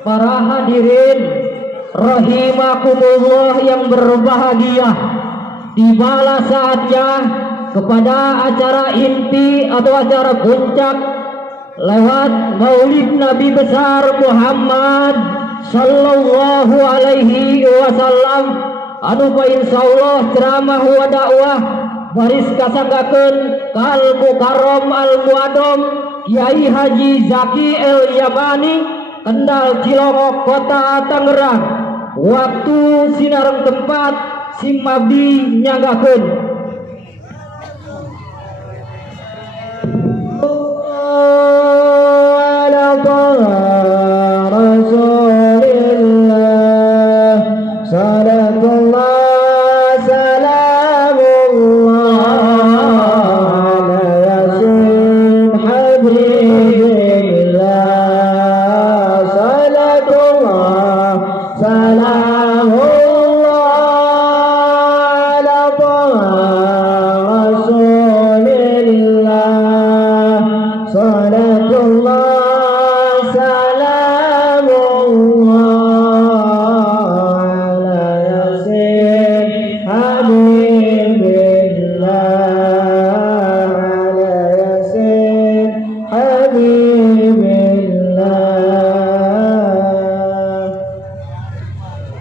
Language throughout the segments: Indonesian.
Para hadirin rahimakumullah yang berbahagia, tibalah saatnya kepada acara inti atau acara puncak lewat Maulid Nabi besar Muhammad sallallahu alaihi wasallam anu insyaallah ceramah wa dakwah baris kasanggakeun kal mukarram al muadom Kiai Haji Zaki El Yamani Kendal Cilongok Kota Tangerang. Waktu sinareng tempat sim abdi nyanggakeun.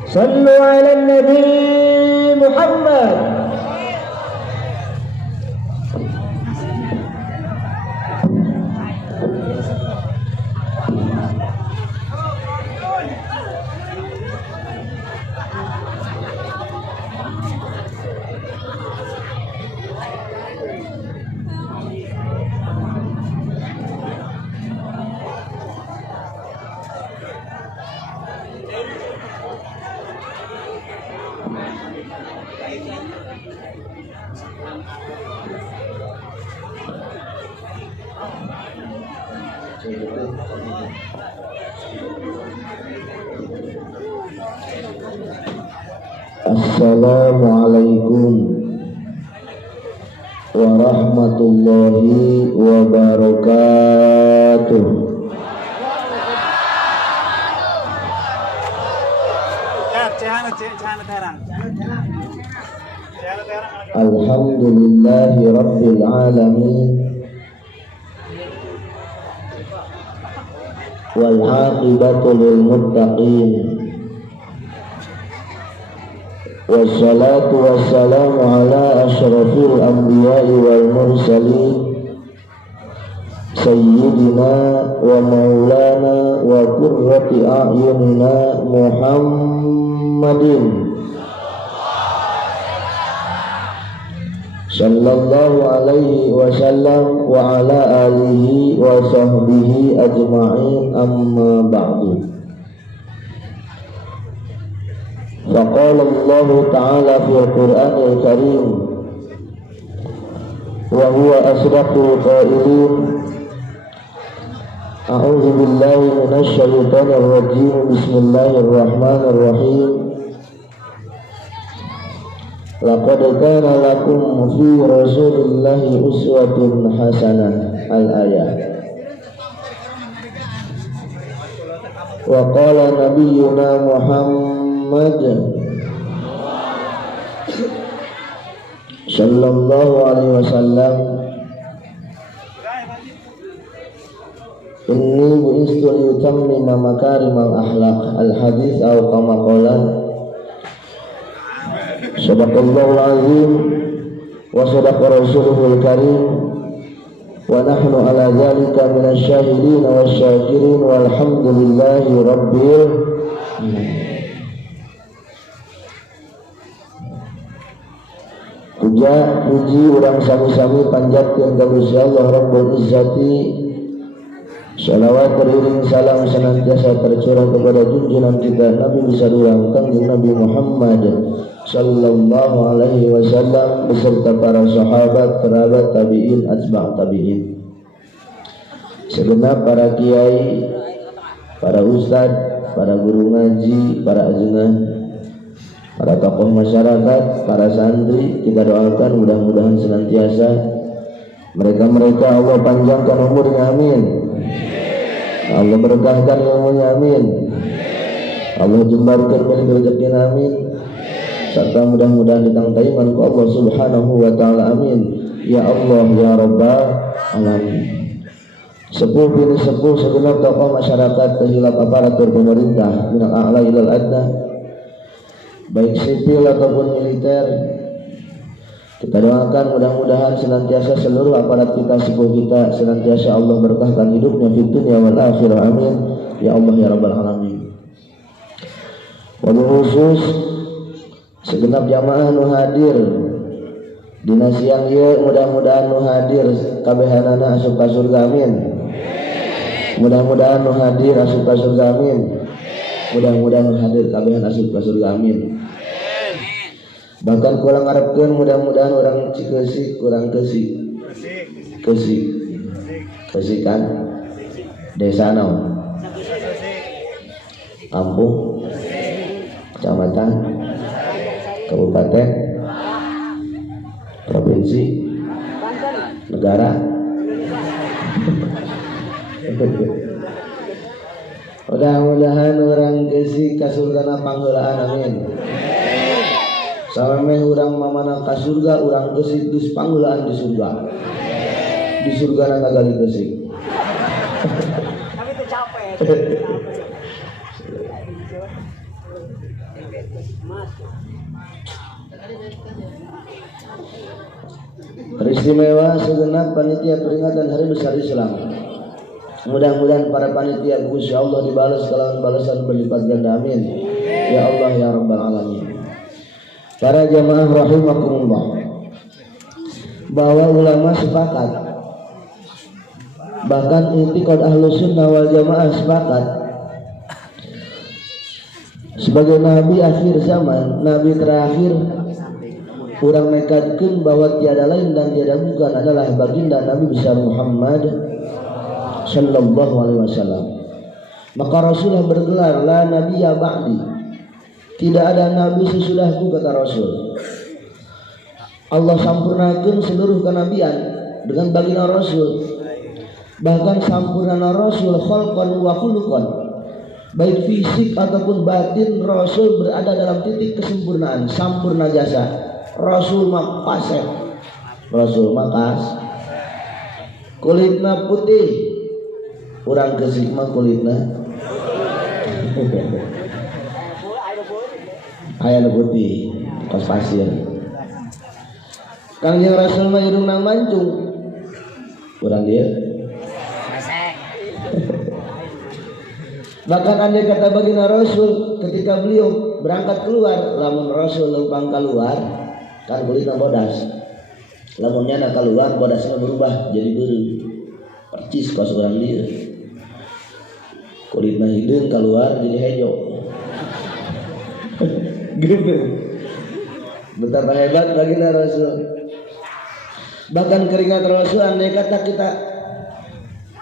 Sallu ala Nabi Muhammad. Assalamualaikum warahmatullahi wabarakatuh. Alhamdulillahi rabbil alamin wal aqibatu lil muttaqin. Wassalatu wassalamu ala asyrafil anbiya'i wal mursalin sayyidina wa maulana wa qurrati a'yunina Muhammadin sallallahu alaihi wasallam wa ala alihi wa sahbihi ajma'in, amma ba'du. Faqala Allah Ta'ala fil Qur'anil Karim wa huwa asdaqul qailin. A'udzu billahi minasy syaithanir rajim. Bismillahirrahmanirrahim. Laqad kana lakum fi Rasulillahi uswatun hasanah. Al-ayah. Wa qala nabiyyuna Muhammad sallallahu alaihi wasallam, inni bu'istu liyutammima makarimal akhlaq. Al-hadis atau kama qala sadaqallahu azim wa sadaqa rasuluhul karim wa nahnu ala dzalika minasy syahidin wasyakirin walhamdulillahi rabbil alamin. Puji urang sami-sami panjatkeun ka Gusti Allah Rabbul Izzati. Shalawat beriring salam senantiasa tercurah kepada junjungan kita Nabi besar urang Kangjeng Nabi Muhammad sallallahu alaihi wasallam beserta para sahabat, kerabat, tabi'in, atba' tabi'in, segenap para kiai, para ustad, para guru ngaji, para ajengan, para tokoh masyarakat, para santri, kita doakan mudah-mudahan senantiasa mereka Allah panjangkan umurnya, amin. Allah berkahkan ilmunya, amin. Allah jembarkan balik rezeki amin. Serta mudah-mudahan ditangtaiman ku Allah Subhanahu wa taala amin. Ya Allah ya Rabbal alamin. Sepuh bini sepuh segenap tokoh masyarakat terhilap aparatur pemerintah minal a'la ilal adna, baik sipil ataupun militer, kita doakan mudah-mudahan senantiasa seluruh aparat kita, sepuh kita senantiasa Allah berkahkan hidupnya di dunia wal akhirah amin ya Allah ya Rabbal alamin. Wabil khusus segenap jamaah nu hadir dina siang ieu mudah-mudahan nu hadir kabehanana asup ka surga amin. Mudah-mudahan nu hadir asup ka surga amin. Mudah-mudahan nu hadir kabehan asup ka surga amin. Bahkan kurang ngarepkeun mudah-mudahan orang Cikeusi kurang Keusi kan desa naon? Kampung, kecamatan, kabupaten, provinsi, negara. Mudah-mudahan orang Keusi ka surgana pangheulaan amin. Sampai urang mamana ka surga, urang Keusi geus pangheulaan di surga. Di surga na gali Keusi. Tapi teu capek. Peristimewa segenap panitia peringatan Hari Besar Islam. Mudah-mudahan para panitia Gusti Allah dibalas kalawan balasan berlipat ganda amin. Ya Allah ya Rabbal alamin. Para jamaah rahimakumullah, bahwa ulama sepakat, bahkan i'tiqad Ahlus Sunnah wal Jamaah sepakat, sebagai nabi akhir zaman, nabi terakhir, urang nekadkeun bahwa tiada lain dan tiada bukan adalah baginda Nabi besar Muhammad sallallahu alaihi wasallam. Maka Rasulullah bergelar la nabiyya ba'di. Tidak ada nabi sesudahku, kata Rasul. Allah sampurnakan seluruh kenabian dengan baginda Rasul. Bahkan sampurna Rasul khalqan wa khuluqan, baik fisik ataupun batin Rasul berada dalam titik kesempurnaan, sampurna jasa. Rasul mah pasek, Rasul mah kas, kulitna putih, urang Keusi mah kulitna aya nu putih, kos pasir. Kangjeng Rasul mah irungna mancung, urang dia. Bahkan andai kata baginda Rasul ketika beliau berangkat keluar, lamun Rasul leumpang keluar kan kulitna bodas, lamun nyana keluar bodasnya berubah jadi beureum, percis kos urang dia. Kulitna hideung keluar jadi hejo. Gitu. Betapa hebat baginda Rasul. Bahkan keringat Rasul andai kata kita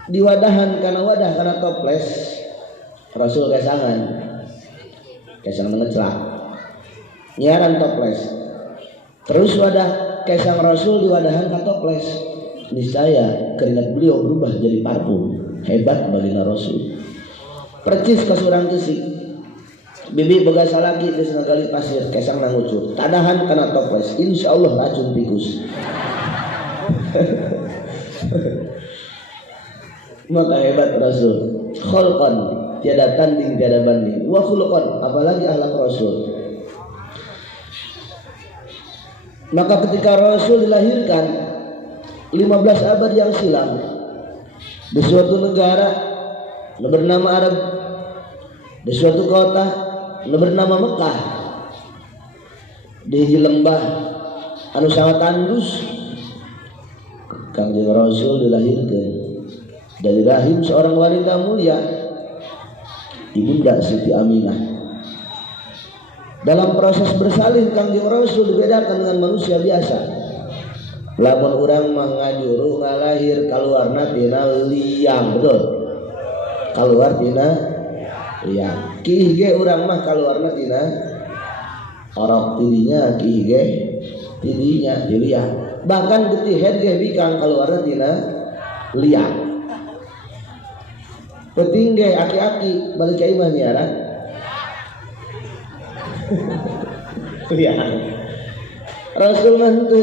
diwadahan karena wadah karena toples, Rasul kesangan mengeclak nyaran toples. Terus wadah kesang Rasul diwadahan ka toples, niscaya keringat beliau berubah jadi parfum. Hebat baginda Rasul. Percis ka surang Keusi. Bibi boga salaki geus ngagali pasir kesang nangucur. Tadahan kana toples, insyaallah racun tikus. Maka hebat Rasul. Khalqan, tiada tanding tiada banding. Wa khuluqan, apalagi akhlak Rasul. Maka ketika Rasul dilahirkan 15 abad yang silam di suatu negara bernama Arab, di suatu kota bernama Mekah, di lembah anu sangat tandus, Kangjeng Rasul dilahirkan dari rahim seorang wanita mulia, Ibunda Siti Aminah. Dalam proses bersalin Kangjeng Rasul dibedakan dengan manusia biasa. Lamun urang mah ngajuru ngalahir kaluarna tina liang, betul? Kaluar tina liang. Ki ge urang mah kaluarna tina orok tidinya, ki ge tidinya di liang. Bahkan getih head ge bikang kaluarna tina liang. Penting ge aki-aki balik ka imah nyaran. Ya. Rasul nanti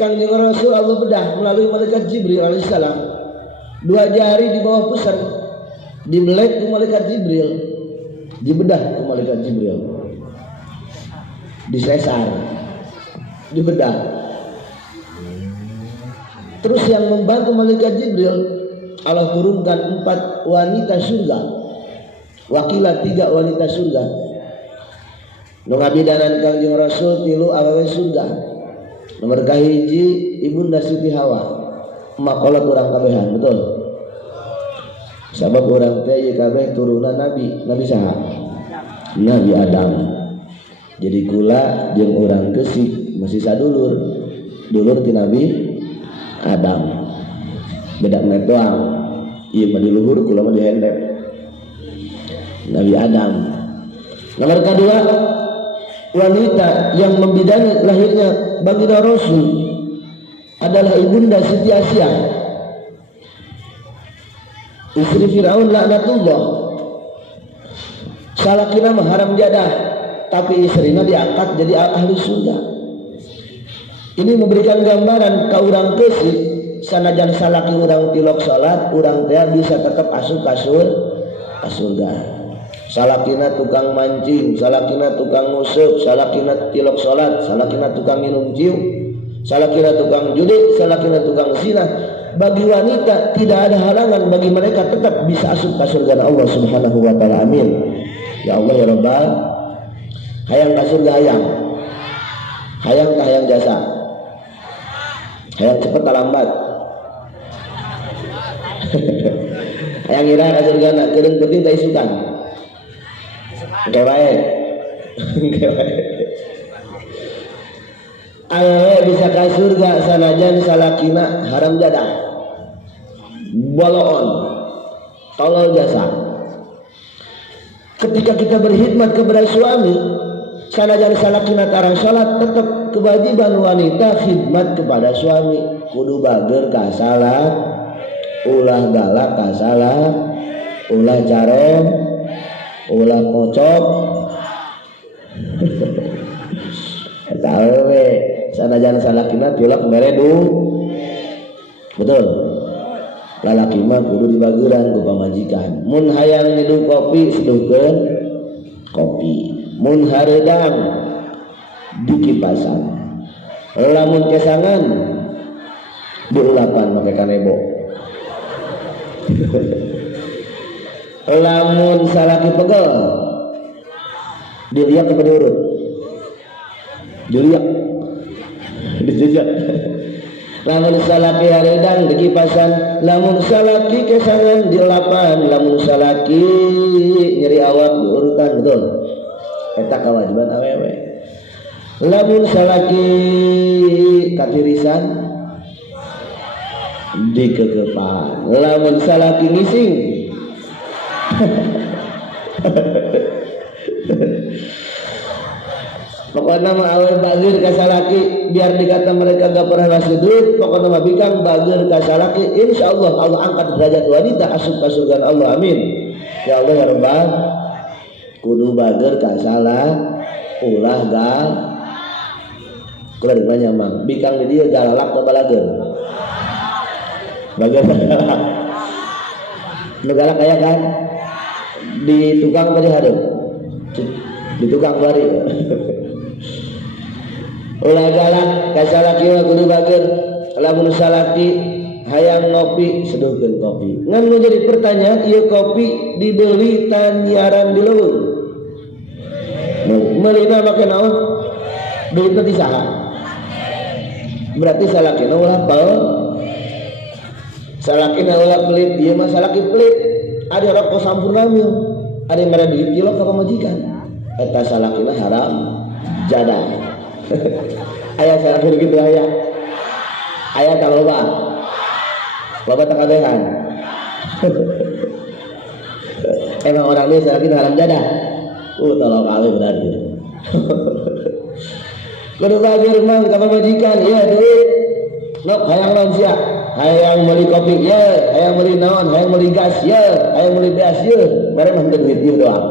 Kangjeng Rasul Allah bedah melalui malaikat Jibril alaihissalam. 2 jari di bawah pusar, dibelek ke malaikat Jibril, dibedah ke malaikat Jibril, disesar, dibedah. Terus yang membantu malaikat Jibril, Allah turunkan 4 wanita surga, wakilah 3 wanita surga. Nu ngabidanan Kangjeng Rasul 3 awewe surga. Nomor kahiji Ibunda Siti Hawa, makola kurang kabehan, betul. Sabab orang teh ieu kabeh turunan Nabi saha? Nabi Adam. Jadi kula jeung urang geusik masih sadulur. Dulur ti Nabi Adam. Beda net doang. Ieu mah di luhur, kula mah di handap. Nabi Adam. Nomor kedua, wanita yang membidangi lahirnya baginda Rasul adalah Ibunda Siti Asyah, istri Firaun laknatullah. Salakina mah haram jadah, tapi istrinya diangkat jadi ahli surga. Ini memberikan gambaran ka urang keusik, sanajan salaki urang tilok salat, urang teh bisa tetap asup ka surga. Salakina tukang mancing, salakina tukang nguseup, salakina tilok salat, salakina tukang minum ciu, salakina tukang judi, salakina tukang zina. Bagi wanita tidak ada halangan bagi mereka tetap bisa asup ke surga Allah Subhanahu wa taala. Amin. Ya Allah ya Rabbal, hayang ka surga hayang. Hayang ka hayang jasa. Hayang cepet ta lambat. Hayang ira ka surga na kedeung penting ta isukan. Oke baik. Ayeuna bisa ka surga sanajan salakina haram jadah, boloon, tolol jasa. Ketika kita berkhidmat kepada suami, sanajan salakina tarang salat, tetap kewajiban wanita khidmat kepada suami. Kudu bager ka salat, ulah galak ka salat, ulah carem, ulah kocok. Tahu we sanajan salakina tilak meredu, betul. Lalaki mah kudu dibageuran ku pamajikan. Mun hayang nyeduh kopi seduhkeun kopi, mun hareudang dikipasan, lamun kesangan diulapan make kanebo. Lamun salaki pegel dilihat ke diurut, dilihat dijejak. Lamun salaki hareudang dikipasan, lamun salaki kesangan diulapan, lamun salaki nyeri awak diurutan, betul. Eta kewajiban awewe. Lamun salaki katirisan dikekepan, lamun salaki ngising pokoknya mah awe bageur ka salaki, biar dikata mereka gak pernah ngasih duit, pokoknya mah bikang bageur ka salaki, insyaallah Allah angkat derajat wanita asup ka surga Allah. Amin. Ya Allah ya Rabbal, kudu bageur ka salah, ulah gal kula dimanya mang bikang di dieu galalak teh balageun. Bageur nu galak aya kan di tukang tadi hadeup, di tukang bari. Ulah galak ka salaki kudu bageur, lamun salaki hayang ngopi seduhkeun kopi. Ngan nu jadi pertanyaan, ieu kopi dibeli tanyaran di leuweung. Meulina make naon? Duit teh disaha? Berarti salakina ulah pelit. Salakina ulah pelit, ieu mah salaki pelit. Ada rokok sampurna mil, ada yang mere duit kilo ka pamajikan. Eta salakina haram jadah. Ayah salaki gitu ayah. Ayah tak loba tak kabehan. Emang orang ini salaki haram jadah. Tolong kali berarti. Kudu bageur mang ka pamajikan, ieu duit. Nok hayang naon sia? Hayang meuli kopi ye, hayang meuli naon, hayang meuli gas ye, hayang meuli beas ye. Bare mah duit ieu doang.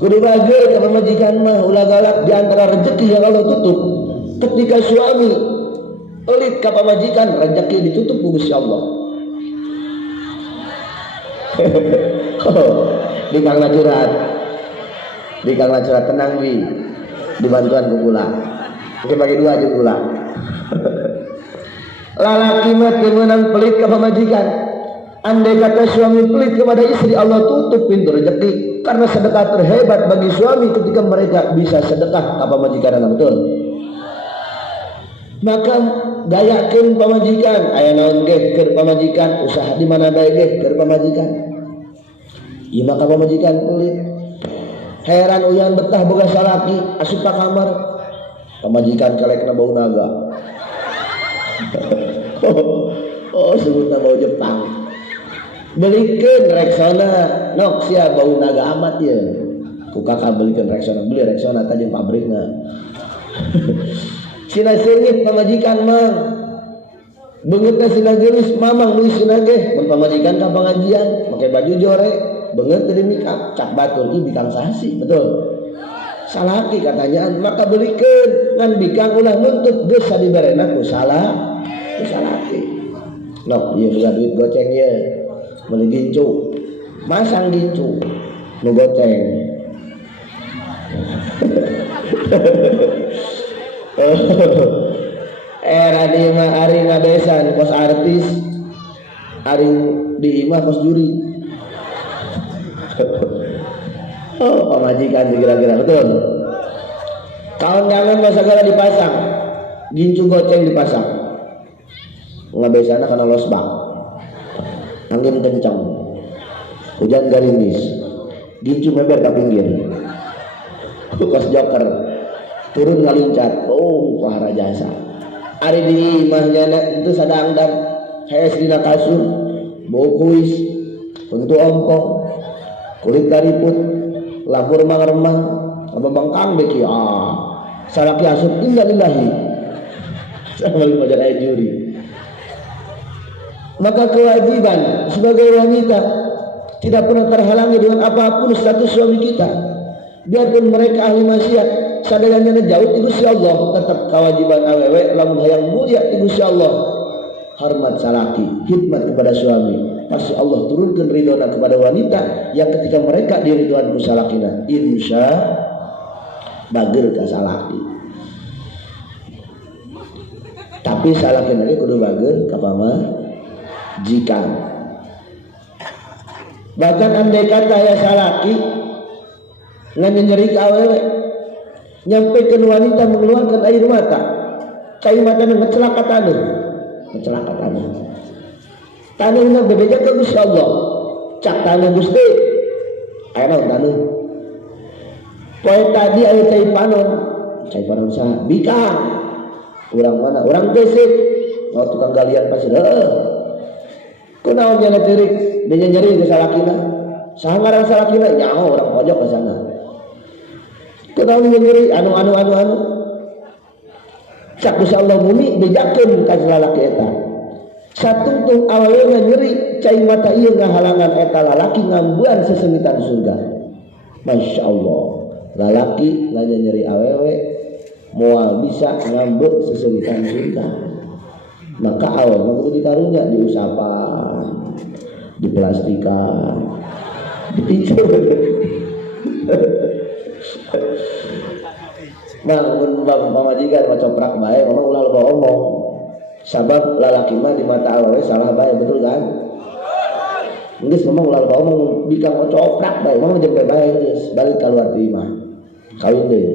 Kudu bager ka pamajikan mah ulah galak di antara rezeki yang Allah tutup. Ketika suami pelit ka pamajikan, rezeki ditutup ku Gusti Allah. Di kang curhat. Di kang curhat tenang wi. Dibantuan ku kula. Oke bagi dua aja kula. Lalaki mah teu meunang pelit ka pamajikan. Andai kata suami pelit kepada istri, Allah tutup pintu rezeki. Karena sedekah terhebat bagi suami ketika mereka bisa sedekah apa majikan, betul. Maka gayakeun pamajikan, aya naon ge keur pamajikan, usaha di mana bae ge keur pamajikan. Ieu maka pamajikan pelit. Heran uyan betah boga salaki asup ka kamar. Pamajikan kalekna bau naga. Oh, sebutna bau Jepang. Belikeun Rexona nok sia bau naga amat ya ku kakak belikeun Rexona, beli Rexona tadi pabrikna. Sina seungit pamajikan mang beungeutna sina geulis mamang nulis sina ge mun pamajikan ka pangajian make baju jore beungeut teu mikap cak batur ih bikang sasi, betul. Salaki katanyaan maka belikeun ngan bikang ulah nuntut geus sadibarena ku salah ku salaki. Nok ieu boga duit goceng ye beli gincu, masang gincu, nu goceng. Era di mah ari ngabesan kos artis, ari di imah kos juri. Oh, pamajikan kira-kira betul. Kawan-kawan mah segala dipasang, gincu goceng dipasang. Ngabesana kana losbak. Angin kencang, hujan gerimis, gincu meber ke pinggir, kos joker, turun ngalincat, oh wahara jasa. Ari di imahnya itu sadangdang, hayas dina kasur, bau kuis, untuk ompong, kulit kariput, lapur mang-remang, apa bangkang beki salaki asup indah lillahi, sama lima ayat juri. Maka kewajiban sebagai wanita tidak pernah terhalangi dengan apapun status suami kita. Biarpun mereka ahli maksiat, sadayana jauh ti Gusti Allah, tetap kewajiban awewe lamun hayang mulia ti Gusti Allah. Hormat salaki, khidmat kepada suami. Pasti Allah turunkan ridhona kepada wanita yang ketika mereka diridhoan ku salakina. Insya bageur ka salaki. Tapi salakina ge kudu bageur ka jika bahkan andai kata ya salaki nganyerik awewe nyampaikan wanita mengeluarkan air mata cai matanya ngecelaka tanah tanahnya berbeda ke Gusti Allah cak tanah Gusti ayo tanah poe tadi ayo cai panon sah bikang orang mana orang gesek mau tukang galian pasir kunaon nya teurik dia nyeri ke salakina saha ngaran salakina nyaho orang pojok ke sana kunaon nyeri anu sak Gusti Allah bumi bejakeun ka lalaki eta satungtung awewe nyeri cai mata ieu ngahalangan eta lalaki ngambuan sesengitan surga. Masya Allah lalaki nganya nyeri awewe moal bisa ngambut sesengitan surga. Maka awal waktu ditaruhnya diusapan, diplastikan, dipicur. Bangun pamajikan macoprak bae, memang ulah loba omong. Sabab lalaki mah di mata awewe salah bae, betul kan? Geus memang ulah loba omong bikang macoprak bae, memang jeung bae geus balik keluar di imah. Kawin deui.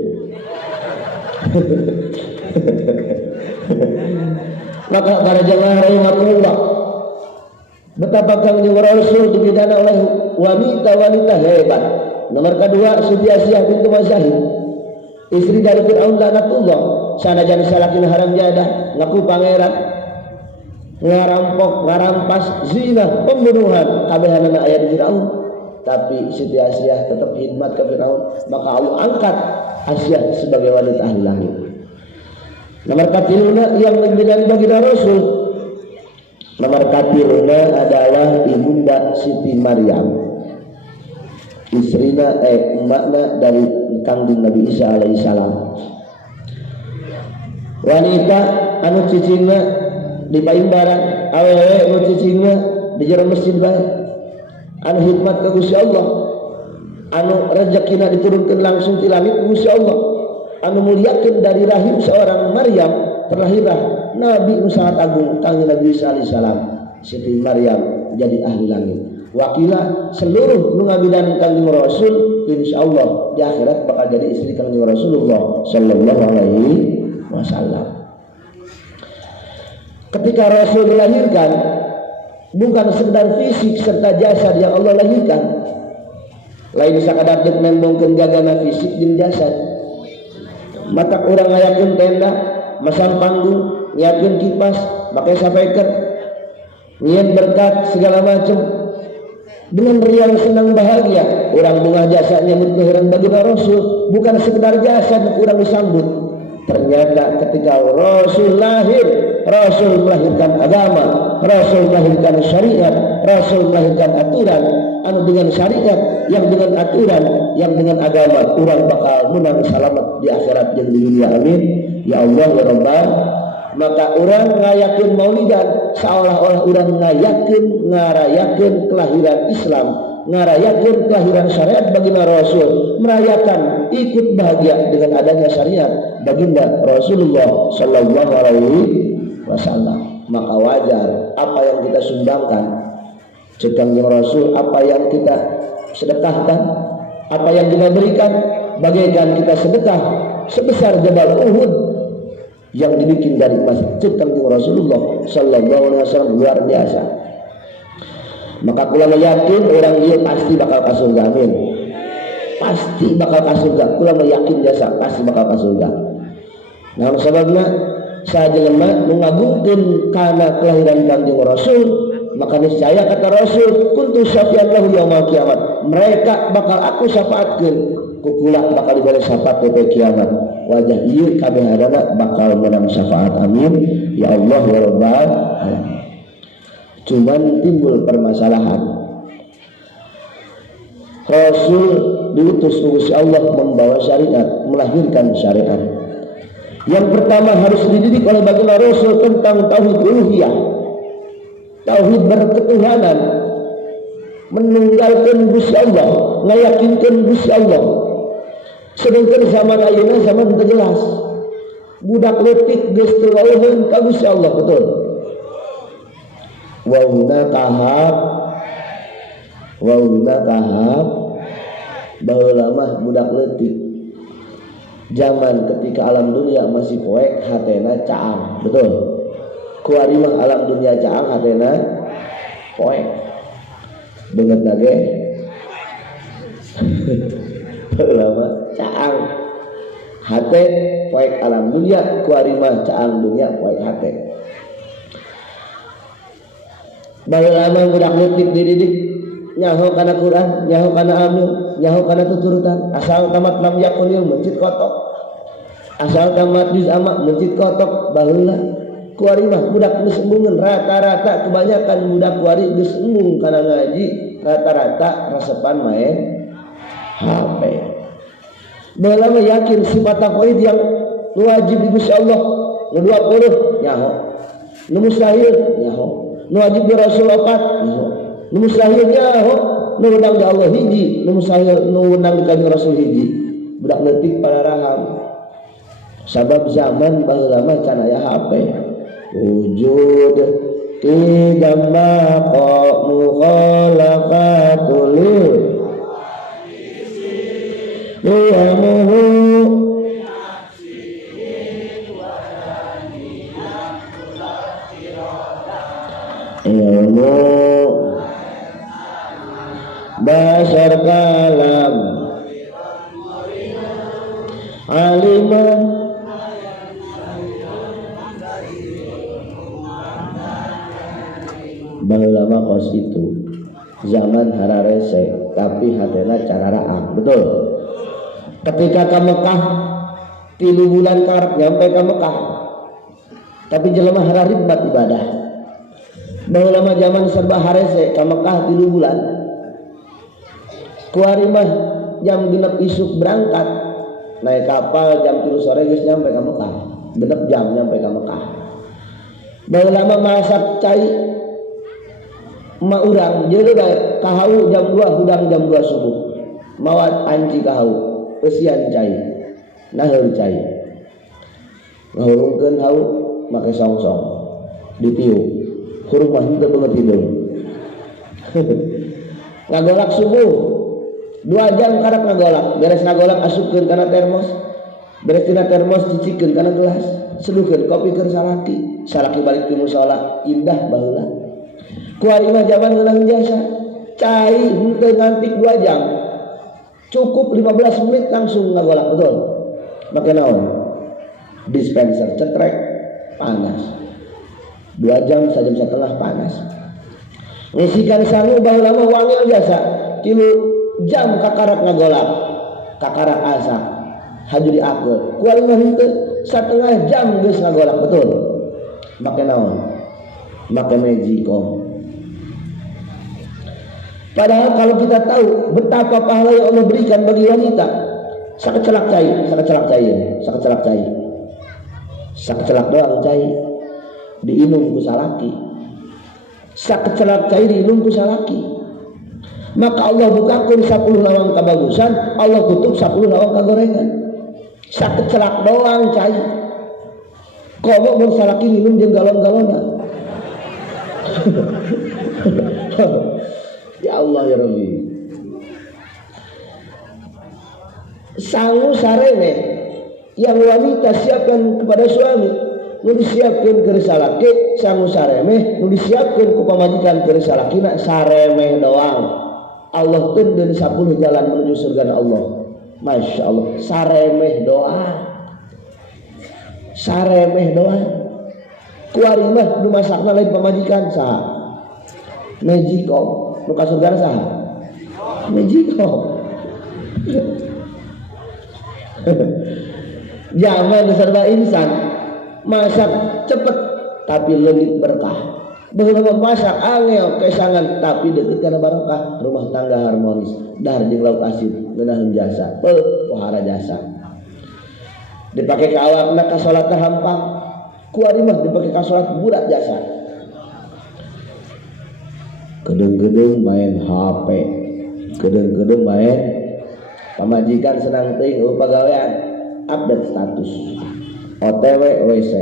Maka para jamaah rahimakumullah, betapa kangjeng Rasul dipidana oleh wanita-wanita hebat. Nomor kedua Siti Asyah bintu Masyahid, istri dari Fir'aun laknatullah, sanajan salakina haram jadah, ngaku pangeran, ngarampok, ngarampas, zina, pembunuhan, kabehanana aya di Fir'aun. Tapi Siti Asyah tetap khidmat ke Fir'aun, maka Allah angkat Asyah sebagai wanita ahli langit. Nomor katiluna yang menjadi baginda Rasul, nomor katiluna adalah ibunda Siti Maryam. istrina emakna dari kangjeng Nabi Isa alaihi salam. Wanita anu cicingna di paimbaran, awewe anu cicingna di jero masjid bae, anu hikmat ka Gusti Allah, anu rezekina diturunkeun langsung ti langit ku Gusti Allah, anu muliakeun dari rahim seorang Maryam terlahirlah Nabi nu sangat agung kangjeng Nabi Isa alaihi salam. Siti Maryam jadi ahli langit. Wakila seluruh nu ngabidan kangjeng Rasul insyaallah di akhirat bakal jadi istri kangjeng Rasulullah sallallahu alaihi wasallam. Ketika Rasul dilahirkan, bukan sekedar fisik serta jasad yang Allah lahirkan, lain sakadar dek nembongkeun gagana fisik jeung jasad. Mata urang ngayakeun tenda, masang panggung, nyiapkeun kipas, make sapeker, nyieun berkat segala macam. Dengan riang senang bahagia, orang bunga jasa nyambut kehadiran baginda Rasul, bukan sekedar jasad orang disambut. Ternyata ketika Rasul lahir, Rasul melahirkan agama, Rasul melahirkan syariat, Rasul melahirkan aturan. Anu dengan syariat, yang dengan aturan, yang dengan agama, orang bakal menang selamat di akhirat dan di dunia. Amin. Ya Allah ya Rabbal. Maka orang ngayakeun maulidan seolah-olah orang ngarayakeun kelahiran Islam, ngarayakeun kelahiran syariat baginda Rasul, merayakan ikut bahagia dengan adanya syariat baginda Rasulullah sallallahu alaihi wasallam. Maka wajar apa yang kita sumbangkan cekangnya Rasul, apa yang kita sedekahkan, apa yang kita berikan, bagaikan kita sedekah sebesar Jabal Uhud yang dibikin dari emas cekangnya Rasulullah sallallahu alaihi wasallam, luar biasa. Maka kula yakin orang dia pasti bakal ka surga. Amin. Pasti bakal ka surga. Kula yakin jasa pasti bakal ka surga. Nah sababna sajelema nu ngagungkeun kana kelahiran kanjeng Rasul, maka niscaya kata Rasul, kuntu syafi'an lahu yaumil kiamat. Mereka bakal aku syafaatkeun, ku kula bakal diberi syafaat di kiamat. Wajah ieu kabehadana bakal menang syafaat. Amin. Ya Allah ya Rabbal alamin. Cuman timbul permasalahan. Rasul diutus Gusti Allah membawa syariat, melahirkan syariat. Yang pertama harus dididik oleh baginda Rasul tentang tauhid uluhiyah, tauhid berketuhanan, meninggalkan Gusti Allah, ngayakinkan Gusti Allah. Sedangkan zaman ayeuna zaman teu jelas. Budak leutik geus teu wauheun ka Gusti Allah, betul. Wauna tahap baheula mah budak leutik zaman ketika alam dunia masih poek hatena caang, betul. Kuari mah alam dunia caang hatena poek beungeut lage baheula mah caang hate poek alam dunia, kuari mah caang dunia poek hate. Baheula mah budak leutik dididik nyaho kana Quran, nyaho kana amil, nyaho kana tuturutan. Asal tamat lam yakunil mencit kotok, asal tamat juz ama mencit kotok. Baheula kuari mah budak geus embungeun, rata-rata kebanyakan budak kuari geus embung kana ngaji, rata-rata rasepan main HP. Baheula mah yakin sifat tauhid yang wajib di Gusti Allah nu 20 nyaho, nu mustahil nyaho, nu wajib di Rasul 4 nyaho, nu mustahil nyaho, nu undang di Allah hiji, nu mustahil nu undang di kanjeng Rasul hiji. Budak leutik pararaham. Sabab zaman baheula mah can aya HP. Wujud tidak maqa mukhalafatul ilmu basar kalam aliman baheula mah kos itu zaman hararese tapi hatena cararaang, betul. Ketika ke Mekah 3 bulan karep nyampe ke Mekah, tapi jelema hararibbat ibadah. Baheula mah zaman serba harese ke Mekah 3 bulan. Kuari mah jam 6 isuk berangkat naik kapal jam 3 sore geus nyampe ka Mekah. 6 jam nyampe ka Mekah. Baheula mah masak cai ma urang jeung bae kahau jam 2 hudang jam 2 subuh. Mawat anci kahau eusian cai. Naheul cai. Ngahurungkeun hau make songsong. Ditiup. Huruf mah henteu beungeut hideung. Ngagolak subuh 2 jam karep ngagolak, beres ngagolak asupkeun kana termos, beres tina termos cicikeun kana gelas, seduhkeun kopi keur salaki balik ti musala, indah baheula. Kuari mah zaman ngeunang jasa, cai henteu ngantik 2 jam. Cukup 15 menit langsung ngagolak betul. Make naon? Dispenser cetrek panas. 2 jam 1 jam setengah panas. Ngisikan sangu baheula mah wangil jasa. 3 jam kakarak ngagolak, kakarak asak, hajuri akeul. Kuari mah henteu 1/2 jam geus ngagolak betul. Make naon? Make magicom. Padahal kalau kita tahu betapa pahala yang Allah berikan bagi wanita, sakecelak doang cai diinum ku salaki. Sakecelak cai diinum ku salaki. Maka Allah bukakan 10 lawang kebagusan, Allah tutup 10 lawang kegorengan. Sakecelak doang cai. Komo mun salaki minum jeung galon-galona. Ya Allah ya Rabbi. Sangu sarene yang wanita siapkan kepada suami, nu disiapkeun keur salaki sangu saremeh, nu disiapkeun ku pamajikan keur salakina saremeh doang. Allah tundeun 10 jalan menuju surga Allah. Masya Allah, saremeh doang. Kuari mah nu masakna lain pamajikan saha? Magicom. Nu ka surga saha? Magicom. Jangan serba insan. Masak cepet tapi leungit berkah. Baheula masak angel kesangan tapi deukeut kana barokah, rumah tangga harmonis, dahar jeung lauk asin, ngeunaheun jasa, pohara jasa. Dipake ka awakna ka salat hampang, kuari mah dipake ka salat budak jasa. Gedeng-gedeng main HP, gedeng-gedeng main pamajikan senang teuing pagawean, update status, OTW WC.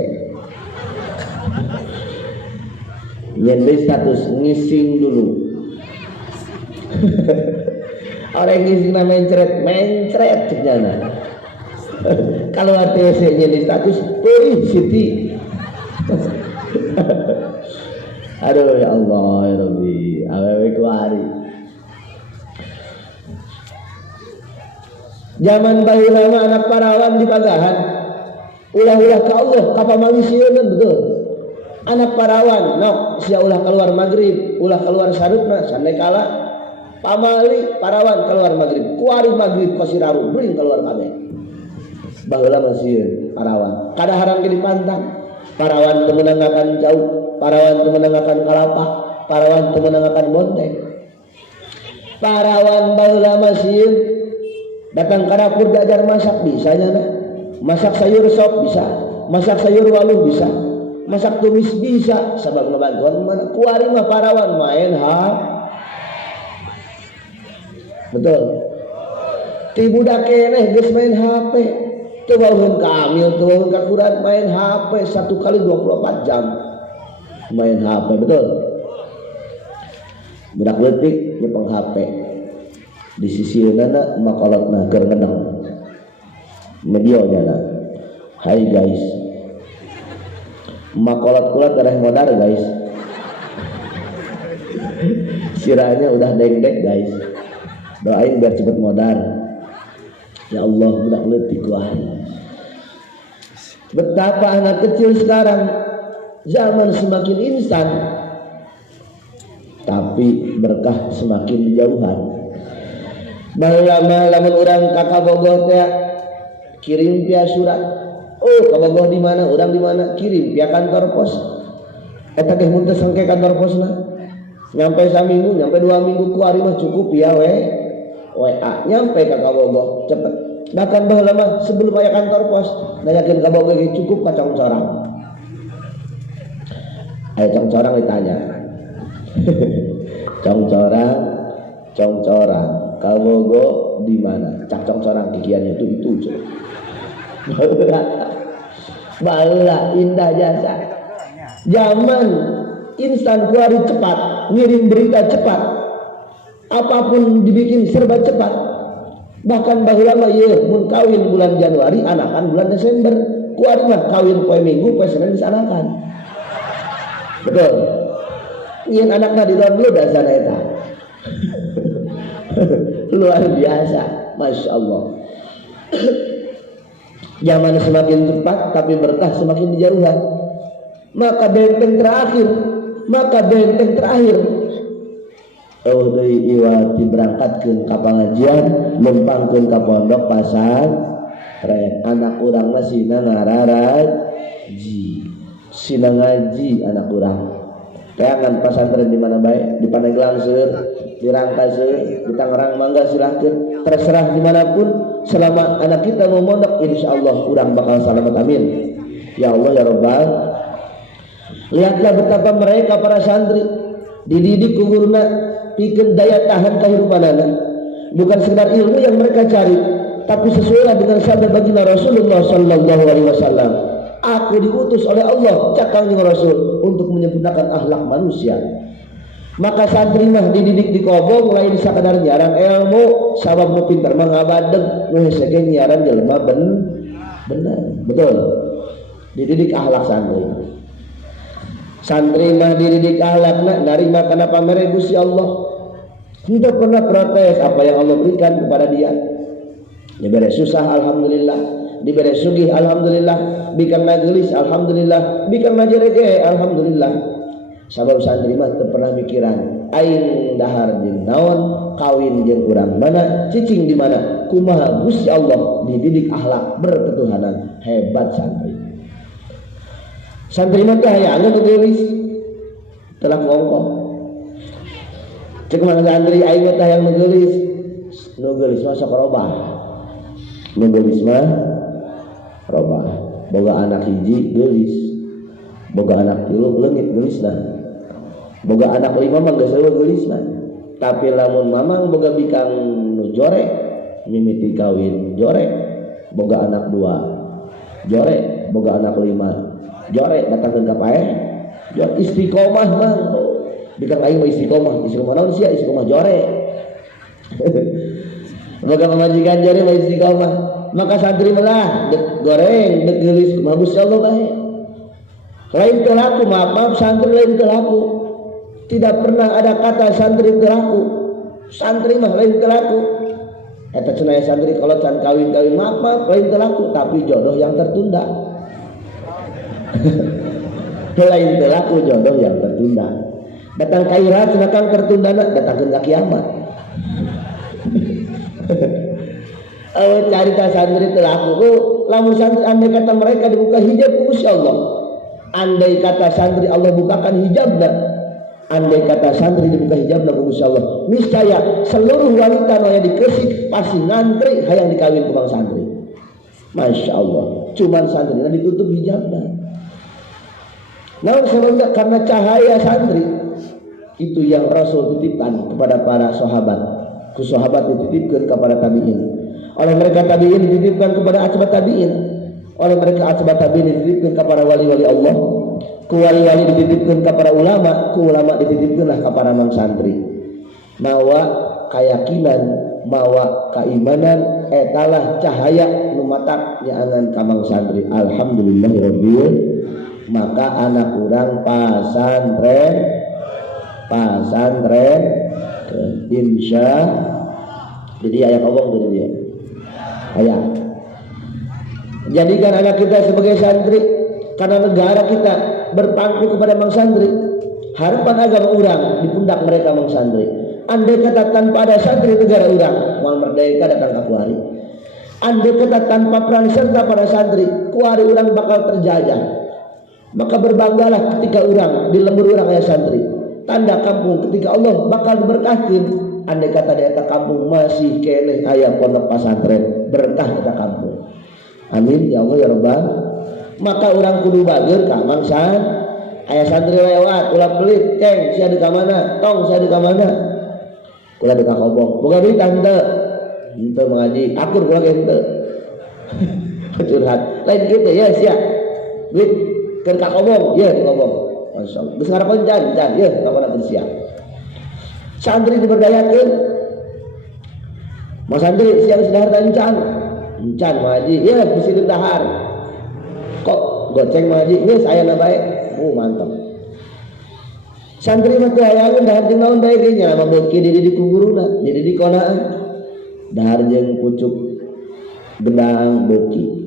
Nyender status ngising dulu. Orang ngising mencret cenah. Kalau ATC nyender status, Siti. Aduh ya Allah ya Rabbi, awewe kuari. Zaman baheula mah anak parawan di pagahan. Ulah-ulah ka Allah, ka pamalisieun betul. Anak parawan, nok sia ulah keluar maghrib, ulah keluar sarutna, sandai kala pamali parawan keluar maghrib, kuari maghrib pasiraru, beuring keluar kabeh. Baheula mah sieun parawan, kadaharan ge dipantang. Parawan teu menangakan jauh, parawan teu menangakan kalapa, parawan teu menangakan bonteng. Parawan baheula mah sieun datang ka dapur diajar masak bisa nya. Masak sayur sop bisa, masak sayur waluh bisa. Masak tumis bisa, sabab ngebantuan mana kuari mah parawan main betul. Ti budak keneh geus main HP. Teu bauheun ka amil, teu bauheun ka kuran main HP 1 kali 24 jam. Main HP betul. Budak leutik nyepeng HP. Di sisieunana makolotna keur ngeneng. Medionya na. Hai guys. Makolot-kolot darah modar guys. Sirahnya udah deng-deng guys. Doain biar cepet modar. Ya Allah budak leutik kuari. Betapa anak kecil sekarang zaman semakin instan, tapi berkah semakin dijauhan. Baheula lamun urang ka Kabogoh teh kirim via surat. Oh, Kabogoh di mana? Urang di mana? Kirim via kantor pos. Eta teh mun teu sangke kantor posna. Nyampe saminggu, nyampe 2 minggu kuari mah cukup ya we. WA nyampe ke Kabogo cepet. Bahkan baheula mah sebelum aya kantor pos nanyakeun Kabogo ge cukup ka Congcorang. Aya Congcorang ditanya. Congcorang Kabogo di mana? Cak Congcorang kikiannya itu. Bala indah jasa. Zaman instan kuari cepat, ngirim berita cepat. Apapun dibikin serba cepat. Bahkan baheula mah ieu mun kawin bulan Januari, anakan bulan Desember. Kuari mah kawin poe Minggu, poe Senin disanakan. Betul. Ieun anakna di-download asana eta. Luar biasa, Masya Allah. Zaman semakin cepat tapi berkah semakin dijauhan. Maka benteng terakhir deui iwati berangkatkeun ka pangajian, lempangkeun ka pondok pasantren. Anak urang mah sina ngararaji, sina ngaji anak urang. Teangan pasantren di mana bae, di Pandeglang seueur, di Rangka seueur, di Tangerang mangga silakeun, terserah dimanapun, selama anak kita mau mondok insyaallah urang bakal selamat, amin ya Allah ya Rabbal. Lihatlah betapa mereka para santri dididik ku guruna pikeun daya tahan kehidupanana, bukan sekedar ilmu yang mereka cari, tapi sesuai dengan sabda baginda Rasulullah sallallahu alaihi wasallam, aku diutus oleh Allah cakang Rasul untuk menyempurnakan akhlak manusia. Maka santri mah dididik di kobong lain sakadar nyaran ilmu, sabab nu pintar mah ngabadeg, nu hese ge nyaran jelema bener. Betul. Dididik akhlak santri. Santri mah dididik akhlakna narima kana pamere Gusti Allah. Tidak pernah protes apa yang Allah berikan kepada dia. Diberi susah alhamdulillah, diberi sugih alhamdulillah, bikin majelis alhamdulillah, bikin majerege alhamdulillah. Sabab santri mah teu pernah mikiran aing dahar jeung naon, kawin jeung urang mana, cicing di mana. Kumaha Gusti Allah dididik akhlak berketuhanan. Hebat santri. Santri mah teh hayangna nulis telah ngongkong. Cek mana santri aing teh hayang nulis mah sok robah. Nulis mah robah. Boga anak hiji geulis. Boga anak 3 leungit geulisna. Boga anak 5 mah geus eueuh geulisna. Tapi lamun mamang boga bikang nu jorek, mimiti kawin jorek. Boga anak 2 jorek, boga anak 5 jorek, datangkeun ka paeh. Jor istiqomah mah. Bikang aing mah istiqomah naon sia istiqomah jorek. Boga pamajikan jorek mah istiqomah. Maka santri melah dek goreng, dek geulis kumaha Gusti Allah bae. Lain teu laku, maaf santri lain teu laku. Tidak pernah ada kata santri teu laku. Santri mah lain teu laku. Eta cenah santri kalau can kawin-kawin maaf lain teu laku, tapi jodoh yang tertunda. Lain teu laku jodoh yang tertunda. Datang kairat cenah tertundana datangkeun ka kiamat. Carita santri teu laku. Lamun santri andai kata mereka dibuka hijab ku Gusti Allah. Andai kata santri Allah bukakan hijabna, andai kata santri dibuka hijabna ku Gusti Allah, niscaya seluruh wanita nu aya di Gresik pasti ngantri hayang dikawin ku Bang santri. Masya Allah, cuman santrina ditutup hijabna. Namun sebenarnya karena cahaya santri itu yang Rasul titipkan kepada para sahabat, ku sahabat dititipkan kepada tabi'in, oleh mereka tabi'in dititipkan kepada atbaut tabi'in, oleh mereka atbaut tabi'in dititipkan kepada wali-wali Allah, ku wali-wali dititipkan kepada ulama, ku ulama dititipkanlah kepada mang santri. Mawa keyakinan, mawa keimanan, etalah cahaya nu matak nyaangan ka mang santri. Alhamdulillahirabbil. Maka anak urang pasantren insya. Jadi ayat Allah itu dia ayat. Jadikan anak kita sebagai santri, karena negara kita berpangku kepada mang santri. Harapan agama urang di pundak mereka mang santri. Andai kata tanpa ada santri negara urang moal merdeka datang ka kuari. Andai kata tanpa peran serta para santri, kuari urang bakal terjajah. Maka berbanggalah ketika urang di lembur urang aya santri. tanda kampung ketika Allah bakal diberkahkan. Andai kata di eta kampung masih keneh aya pondok pesantren, berkah eta kampung. Amin ya Allah ya Rabbal. Maka orang kudu bager ka mangsan aya santri lewat ulah pelit, ceng sia di ka mana? Tong sia di ka mana? Kula di ka Kobong. Boga duit tante. Henteu mengaji, akur kula ge henteu. Curhat. Lain kitu ya sia. Duit keur ka Kobong, ye di Kobong. Masyaallah. Geus ngarapan jan, ye kapan sia. Santri diberdayakeun. Mas santri siang sedahar tancan. Encan mengaji, ye bisi dahar. Kok goceng mengaji, geus aya na bae. Mantap. Santri mah teu hayangeun dahar jeung naon bae ge nya mah beuki di guruna, di konaan. Dahar jeung pucuk gendang beuki.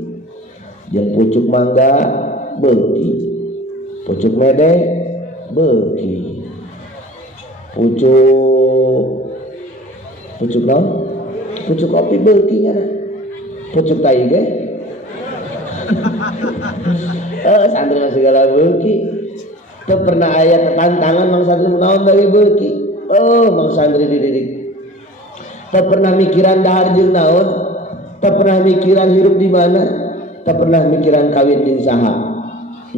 Jeung pucuk mangga beuki. Pucuk mede beuki. Pucuk naon? Pucuk kopi beuki nya. Pucuk tai ge. Santri mah segala beuki. Teu pernah aya tantangan mang santri naon bae beuki. Mang santri dididik. Teu pernah mikiran dahar jeung naon, teu pernah mikiran hirup di mana, teu pernah mikiran kawin jeung saha.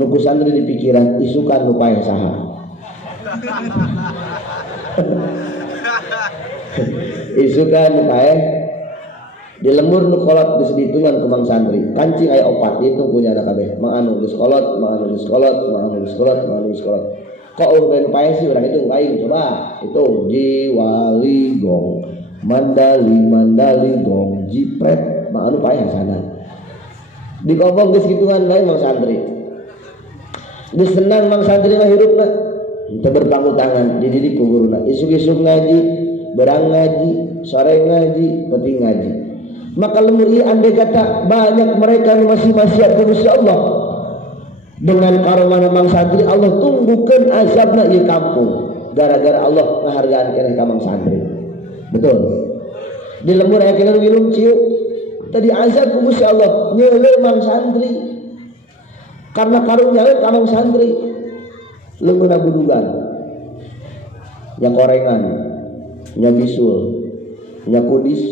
Nu ku santri dipikiran isukan nu paeh saha. Isukan nu paeh di lemur nu kolot geus dihitungan ku mang santri. Kancing aya 4 dihitung punya anak kabeh. Mang anu geus kolot, mang anu geus kolot, mang anu geus kolot, mang anu geus kolot. Kok bae nu paeh sih urang itu aing coba. Itu jiwali gong, mandali gong, jipret, mang anu paeh sana. Di Kobong geus kitungan bae mang santri. Geus senang mang santri mah hirupna. Teu berpangku tangan dididik ku guruna. Isuk-isuk ngaji, berang ngaji, sore ngaji, penting ngaji. Maka lemur ieu andai kata banyak mereka yang masih maksiat kepada Allah dengan karomana mang santri Allah tunggukeun azabna ieu kampung gara-gara Allah ngahargaan keneh ka mang santri. Betul. Di lemur aya keneh ngirum ciu tadi azab ku Gusti Allah nyeuleuh mang santri. Karena karunya ka mang santri leungeuna budugan. Nya korengan, nya bisul, nya kudis,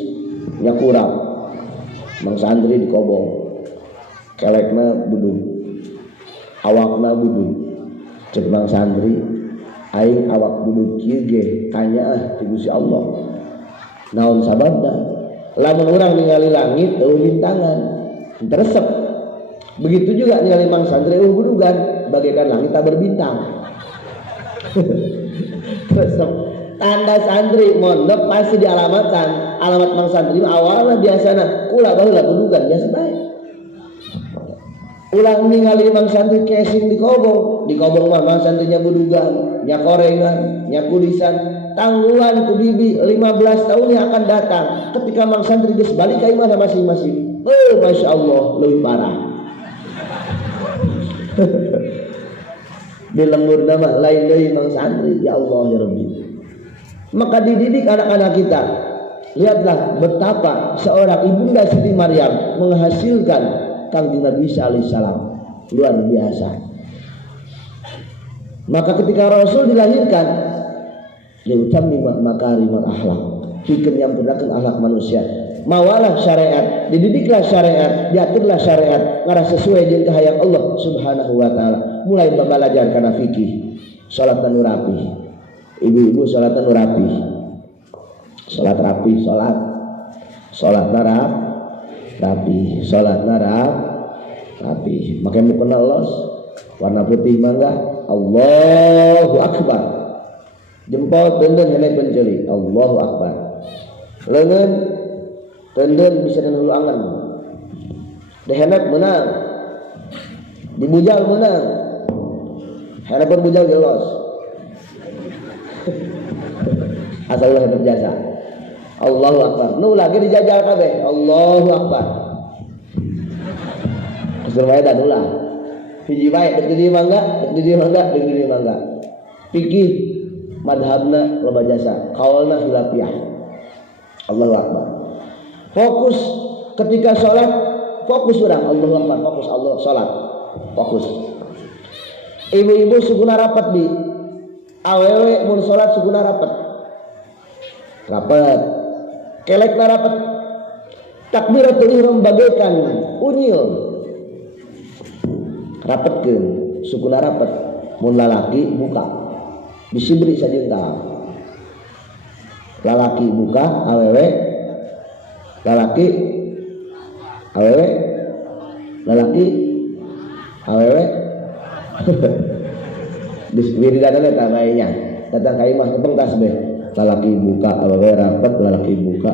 nya kurang. Mang santri di Kobong kelekna budug awakna budug cek mang santri aing awak budug kieu ge kanyaah ti Gusti Allah naon sababna lamun urang ningali langit eueuh bintangan teresep begitu juga ningali mang santri eueuh budugan bagaikan langit tak berbintang. Teresep tanda santri mondok pasti dialamatan. Alamat mang santri awalnya biasana kula baheula budugan biasa bae. Ulang ningali mang santri casing di Kobong mah mang santrinya budugan, nya korengan, nya kudisan, tangguhan ku bibi 15 tahun yang akan datang. Ketika mang santri geus balik ka imah masing-masing. Masyaallah leuwih parah. Di lembur mah lain deui mang santri ya Allah ya Rabbi. Maka dididik anak-anak kita. Lihatlah betapa seorang ibunda Siti Maryam menghasilkan Kangjeng Nabi Isa alaihissalam. Luar biasa. Maka ketika Rasul dilahirkan, liutammi makarimul akhlak, bikin yang berdasarkan akhlak manusia. Mawalah syariat, dididiklah syariat, diaturlah syariat, ngarah sesuai jeung kahayang Allah Subhanahu wa taala. Mulai belajar kana fikih, salat nu rapi. Ibu-ibu salat nu rapi. Salat rapi, salat narap rapi, salat narap rapi. Makai mukena los, warna putih mangga, Allahu Akbar. Jempol teuneun henek penceli, Allahu Akbar. Leungeun teuneun bisa dulu angan. Dehenep menang. Dibujal menang. Harapan bujal gelos. Asal ulah berjasa. Allahu Akbar. Nu lagi dijajal kabeh. Allahu Akbar. Kusur wae dan ulah. Hiji wae dek di mangga. Fikih madhabna loba jasa. Qaulna khilafiyah. Allahu Akbar. Fokus ketika sholat, fokus urang Allahu Akbar, fokus Allah sholat. Fokus. Ibu-ibu suguna rapat di awewe mun salat sukuna rapet kelek rapet takbiratul ihram bagaikan unyil rapetkeun sukuna rapet mun lalaki buka bisibri sajeunta lalaki buka awewe lalaki awewe wiridanana eta kayaknya datang kai mah tepeng tasbih lalaki buka awewe rapet lalaki buka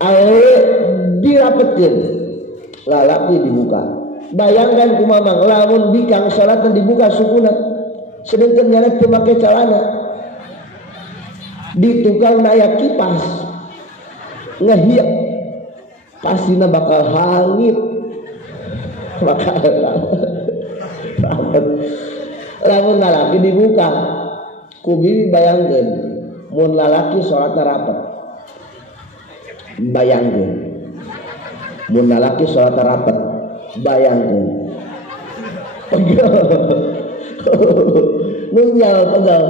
awewe dirapetkeun lalaki dibuka. Bayangkan kumamang lamun bikang salat dibuka sukuna sedangkan nyana teu make calana di tukang naya kipas ngahiap pastina bakal hangit bakal lamun lalaki dibuka kugi bayangkeun mun lalaki salatna rapet bayangkeun mun lalaki salatna rapet bayangkeun pegel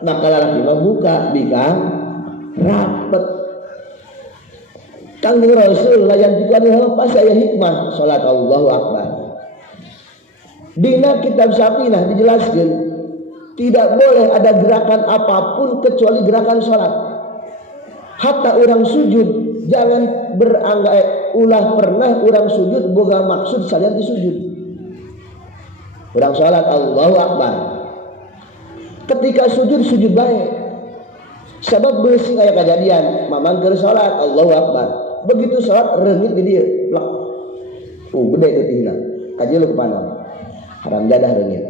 maka lalaki mah buka bikang rapet. Kangjeng Rasul layan dikani pas aya hikmah salat Allahu Akbar. Dina kitab Safinah dijelaskan tidak boleh ada gerakan apapun kecuali gerakan salat. Hatta orang sujud jangan beranggai ulah pernah orang sujud boga maksud salian disujud. Orang salat Allahu Akbar. Ketika sujud baik. Sebab bersih aya kejadian mamang keur salat Allahu Akbar. Begitu salat reungit di dieu plak. Gede geutingna. Kajieu lu kepanon. Haram jadah reungit.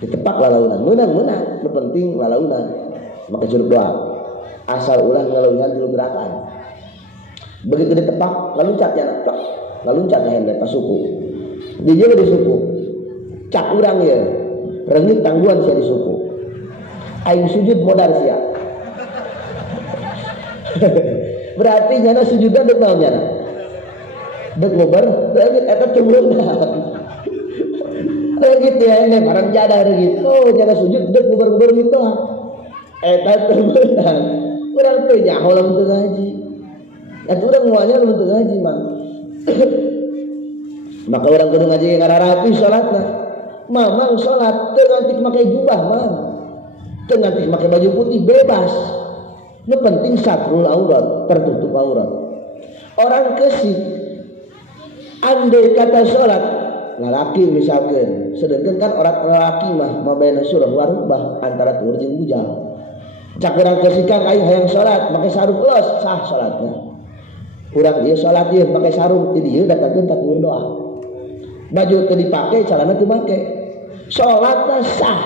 Ditepak lalaunan, meunang-meunang, nu penting lalaunan. Maka curug doa. Asal ulah ngaleuhan dulu gerakan. Begitu ditepak ngaluncat nya plak. Ngaluncat hende ka suku. Di dieu di suku. Cak urang ye. Reungit tangguhan sia di suku. Aing sujud modal sia. Berarti nyana sujudan dek naon nyana? Dek ngobar, reungit eta tumureunang. Reungit ya ene barang jadah reungit. Oh, nyana sujud dek ngobar-ngobar gitu. Eta tumureunang. Urang teu nyaho lamun teu ngaji. Atuh urang moalnya lamun teu ngaji mah. Maka urang kudu ngaji ngararapi salatna. Mamang salat teu nganti make jubah mah. Teu nganti make baju putih bebas. Nu penting satrul aurat, tertutup aurat. Orang kesih andai kata salat lalaki misalkan, sedangkan kan orang lalaki mah mabena surah warubah antara tur jeung bujang. Cak urang kesih kang aing hayang salat make sarung los sah salatna. Urang ieu salat ieu make sarung ti dieu datangkeun ka tur doa. Baju teu dipake, calana teu make. Salatna sah.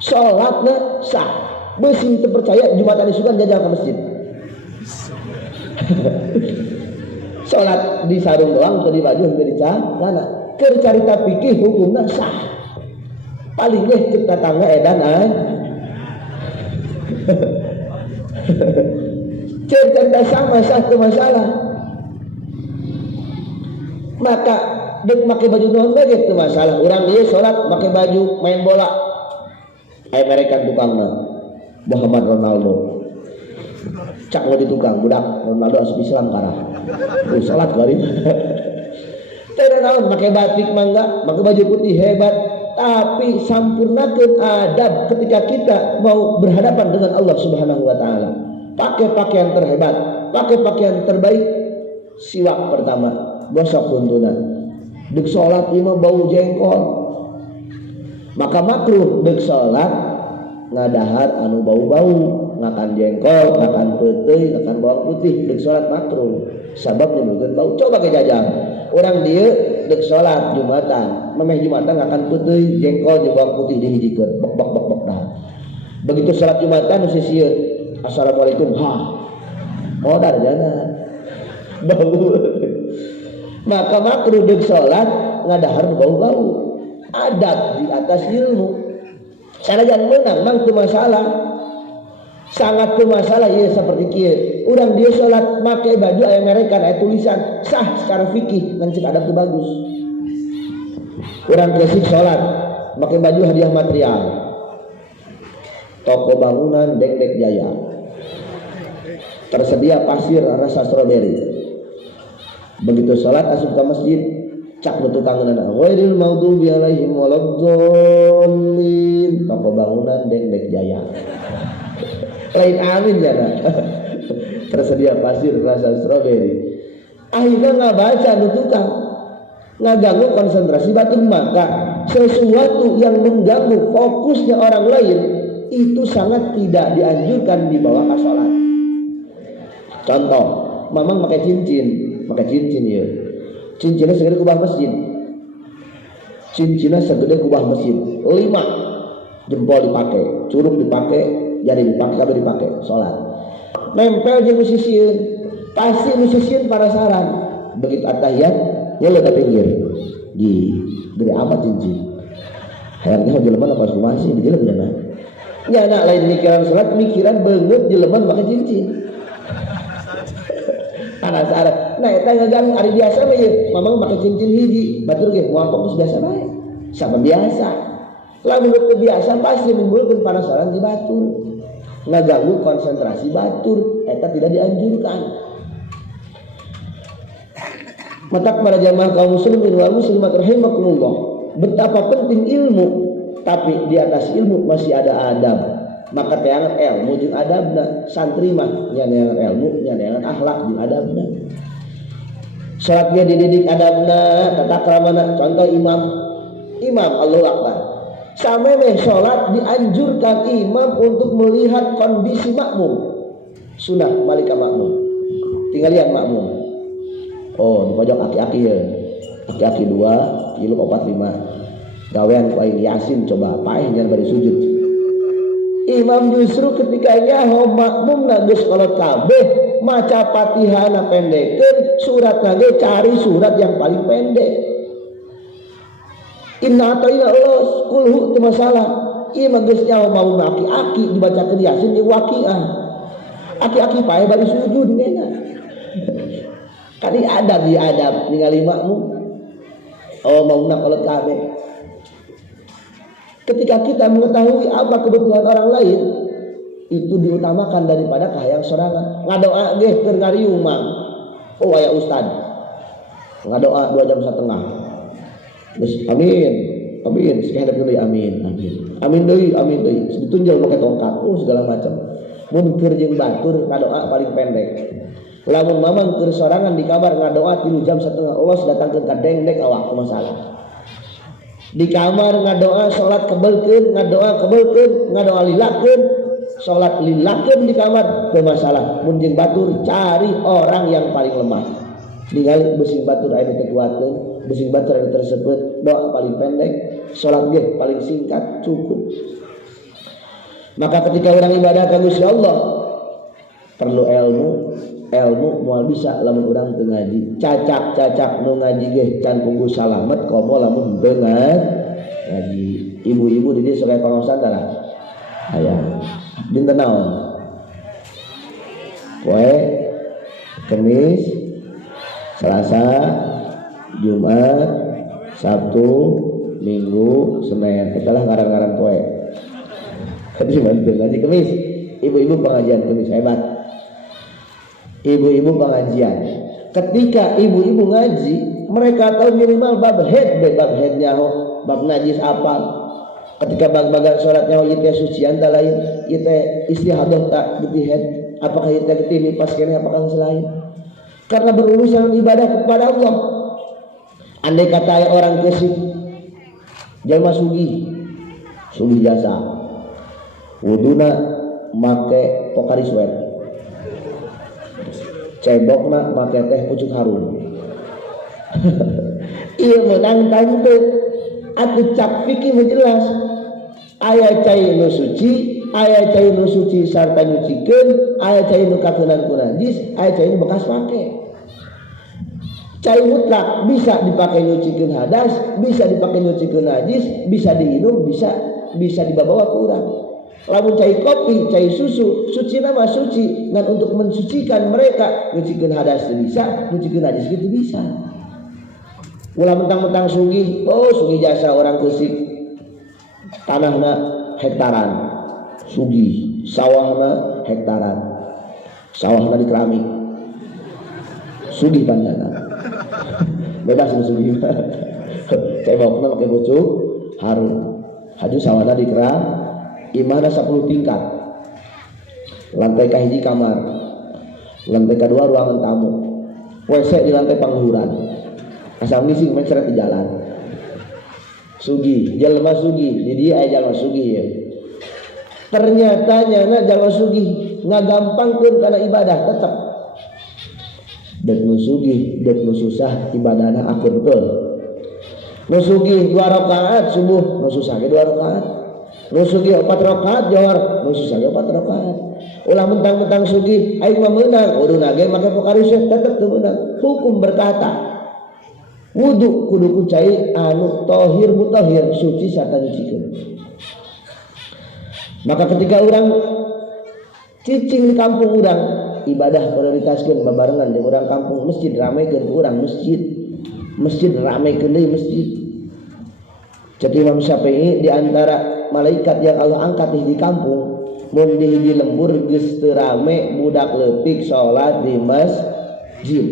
Salatna sah. Beusi teu percaya Jumatan isukan jajal ke masjid. Salat di sarung doang teu di baju teu di celana. Keur carita fikih hukumna sah. Paling weh cek tetangga edan cerita sama sah teu masalah. Maka dek make baju naon bae teu masalah. Urang ieu salat make baju main bola. Aya merekan tukangna. Muhammad Ronaldo cak mau ditukang budak Ronaldo asup Islam karah salat kali teu naon make batik mangga make baju putih hebat tapi sampurnakeun adab ketika kita mau berhadapan dengan Allah Subhanahu wa taala. Pakai pakaian terhebat, pakai pakaian terbaik. Siwak pertama, gosok buntuna. Deuk salat ieu mah bau jengkol. Maka makruh deuk salat ngadahar anu bau-bau, ngakan jengkol, ngakan peuteuy, ngakan bawang putih, deuk salat makruh. Sabab nimbulkeun bau. Coba ke jajal. Urang dieu deuk salat Jumatan, memeh Jumatan ngakan peuteuy, jengkol jeung bawang putih dihijikeun. Bok dah. Begitu salat Jumatan nu sisieun, assalamualaikum, modal jana. Bau. Maka makruh deuk salat ngadahar bau-bau. Adab di atas ilmu. Sanajan menang mang teu masalah. Sangat teu masalah ieu saperti kieu. Urang dia salat make baju aya merekan aya tulisan sah secara fikih ngan cek adab teu bagus. Urang kesik sholat pakai baju hadiah material, toko bangunan dek-dek jaya, tersedia pasir rasa stroberi. Begitu sholat asup ke masjid, cak tukang nana ghairil maghdubi alaihim waladdallin, toko bangunan dek-dek jaya. Lain amin jana. Tersedia pasir rasa stroberi. Akhirnya nggak baca tukang, nggak ganggu konsentrasi batin. Maka sesuatu yang mengganggu fokusnya orang lain itu sangat tidak dianjurkan dibawa ke sholat. Contoh, mamang pakai cincin ya. Cincinnya segede kubah masjid. Cincinnya segede kubah masjid. 5 jempol dipakai, curug dipakai, jari dipakai, kabel dipakai, sholat. Nempel jeung musisian, pasti musisian parasaran. Begitu atahiyat, ya lo ke pinggir. Gede amat cincin. Hayangnya jeleman apa kumaha sih di jelema bener. Nya anak lain mikiran sholat, mikiran banget jeleman pakai cincin. Penasaran. Nah, eta ngaganggu ari biasa we ye. Mamang make cincin hiji, batur ge moal fokus biasa bae. Sama biasa. Lamun teu biasa pasti menimbulkeun penasaran di batur. Ngaganggu konsentrasi batur, eta tidak dianjurkan. Mata para jamaah kaum muslimin wal muslimat rahimakumullah, betapa penting ilmu, tapi di atas ilmu masih ada adab. Maka teangan ilmu jeung adabna, santri mah nya neangan ilmu, nya neangan akhlak jeung adabna. Salat ge dididik adabna, tata kramana. Contoh imam Allahu Akbar. Samemeh salat dianjurkan imam untuk melihat kondisi makmum. Sunah malika makmum. Tinggalian makmum. Oh, di pojok aki-aki ya. Aki-aki 2, kilo 45. Gawean ku aing Yasin coba paeh jangan bari sujud. Imam justru ketikanya makmum geus kolot kabeh, maca Fatihahna pendekeun, surat lagi cari surat yang paling pendek. Inna atayna Allah kulhu teu masalah. Ieu mah geus nyaho mau aki-aki dibacakeun Yasin jeung Waqiah. Aki-aki paeh bari sujud ngeuna. Kali adab di adab ningali makmum. Oh mauna kolot kabeh. Ketika kita mengetahui apa kebutuhan orang lain, itu diutamakan daripada kahayang sorangan. Ngadoa ge keur ngariung mang. Oh aya ustad. Ngadoa 2 jam setengah. Terus amin. Sekadar deui amin. Amin deui. Ditunjal pakai tongkat. Oh segala macam. Mun keur jeung batur ngadoa paling pendek. Lamun mamang keur sorangan di kamar ngadoa 3 jam setengah. Allah datangkeun ka dengdek awak masalah. Di kamar ngadoa salat kebelkeun, ngadoa lilakeun, salat lilakeun di kamar teu masalah. Mun jeung batur cari orang yang paling lemah. Ningali besing batur aya tekuatkeun, besing batur aya tersepeut, doa paling pendek, salat ge paling singkat cukup. Maka ketika orang ibadah ka Gusti Allah perlu ilmu moal bisa lamun urang teu ngaji. Cacak nu ngaji ge can kunggu salamet komo lamun teu ngaji. Ibu-ibu di dieu sok aya pangaosan tara? Aya. Dinten naon? Poe Kamis, Selasa, Jumat, Sabtu, Minggu, Senin. Eta lah ngaran-ngaran poe. Tadi bantu ngaji Kamis. Ibu-ibu pengajian Kamis hebat. Ibu-ibu pengajian. Ketika ibu-ibu ngaji, mereka tahu minimal bab headnya bab najis apa. Ketika bab-bagan sholatnya ieu teh sucian tah lain, ieu teh istihadah tak gitu head. Apakah ieu teh getini pas kene apakah selain? Karena berurusan ibadah kepada Allah. Andai kata aya orang kesik jalma sugih jasa. Wuduna make Pocari Sweat. Cebokna make teh pucuk harum. Ieu menang tantu atuh cak fikih jelas. Aya cai nu suci, aya cai nu suci sarta nyucikeun, aya cai nu kakeunaan ku najis, aya cai nu bekas pake. Cai mutlak bisa dipakai nyucikeun hadas, bisa dipakai nyucikeun najis, bisa diinum, bisa dibawa ke urang. Lamun cai kopi, cai susu, suci nama suci. Dan untuk mensucikan mereka, nyucikeun hadas bisa, nyucikeun najis gitu bisa. Ulah mentang-mentang sugih, sugih jasa orang Gresik. Tanahna hektaran. Sugih, sawahna hektaran. Sawahna di keramik. Sugih panjana. Beda sama sugih. Saya bawa kenal pakai bocok harum. Haju sawahna di keram. Imana 10 tingkat. Lantai kahiji kamar. Lantai kedua ruangan tamu. WC di lantai panghuran. Asal ngising mencret di jalan. Sugi, jalma sugi. Jadi jalma sugi ya. Ternyata nyana jalma sugi ngagampangkeun kana ibadah tetep. Dek nu sugih, dek nu susah ibadahna akur betul. Nu sugih 2 rakaat subuh, nu susah ge 2 rakaat. Nu sugih 4 rakaat johor, nu susah ge 4 rakaat. Ulah mentang-mentang sugih aing mah meunang, uduna ge make pokariseuh tetep teu meunang. Hukum berkata wudu kudu ku cai anu tahir mutahhir suci sarta nyucikeun. Maka ketika orang cicing di kampung orang ibadah prioritaskeun babarengan jeung urang kampung masjid ramekeun urang masjid ramekeun deui masjid. Jadi Imam Syafi'i di antara malaikat yang Allah angkat di kampung mun di lembur geus teu rame budak leutik salat di masjid.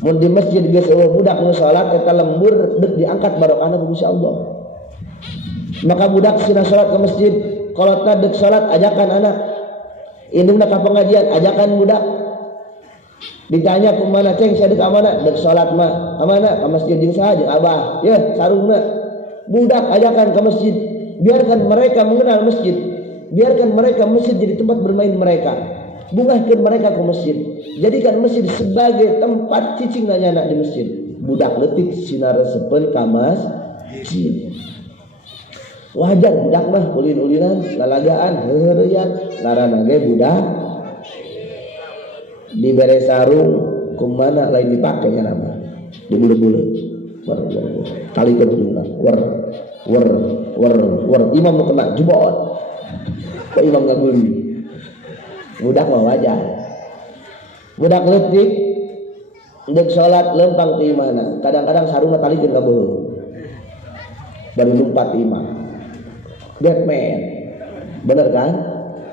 Mun di masjid geus eueuh budak nu salat eta lembur deuk diangkat barokahna ku Gusti Allah. Maka budak sina salat ke masjid, kolotna deuk salat ajakan anak. Indungna ka pengajian ajakan budak. Ditanya kumaha ceng sadek ka mana? Deuk salat mah. Ka mana? Ka masjid jeung saha jeung abah. Ye, sarungna. Budak ajakan ke masjid. Biarkan mereka mengenal masjid. Biarkan mereka masjid jadi tempat bermain mereka. Bungahkeun mereka ke masjid. Jadikan masjid sebagai tempat cicing nanyana di masjid. Budak leutik sinar reseupeun ka masjid. Wajar budak mah ulin-ulinan, lalagaan, heureuyan, ngaranna ge budak. Dibere sarung kumaha lain dipake nya nama. Dibule-bule. Kalikeun ujungna. Wer. Imam mau kena jebot. Kok imam ngaguli. Budak mah wajar. Budak leutik deuk salat lempang ti imana. Kadang-kadang sarungna talikeun ka beuheung. Bari lumpat imam. Batman. Bener kan?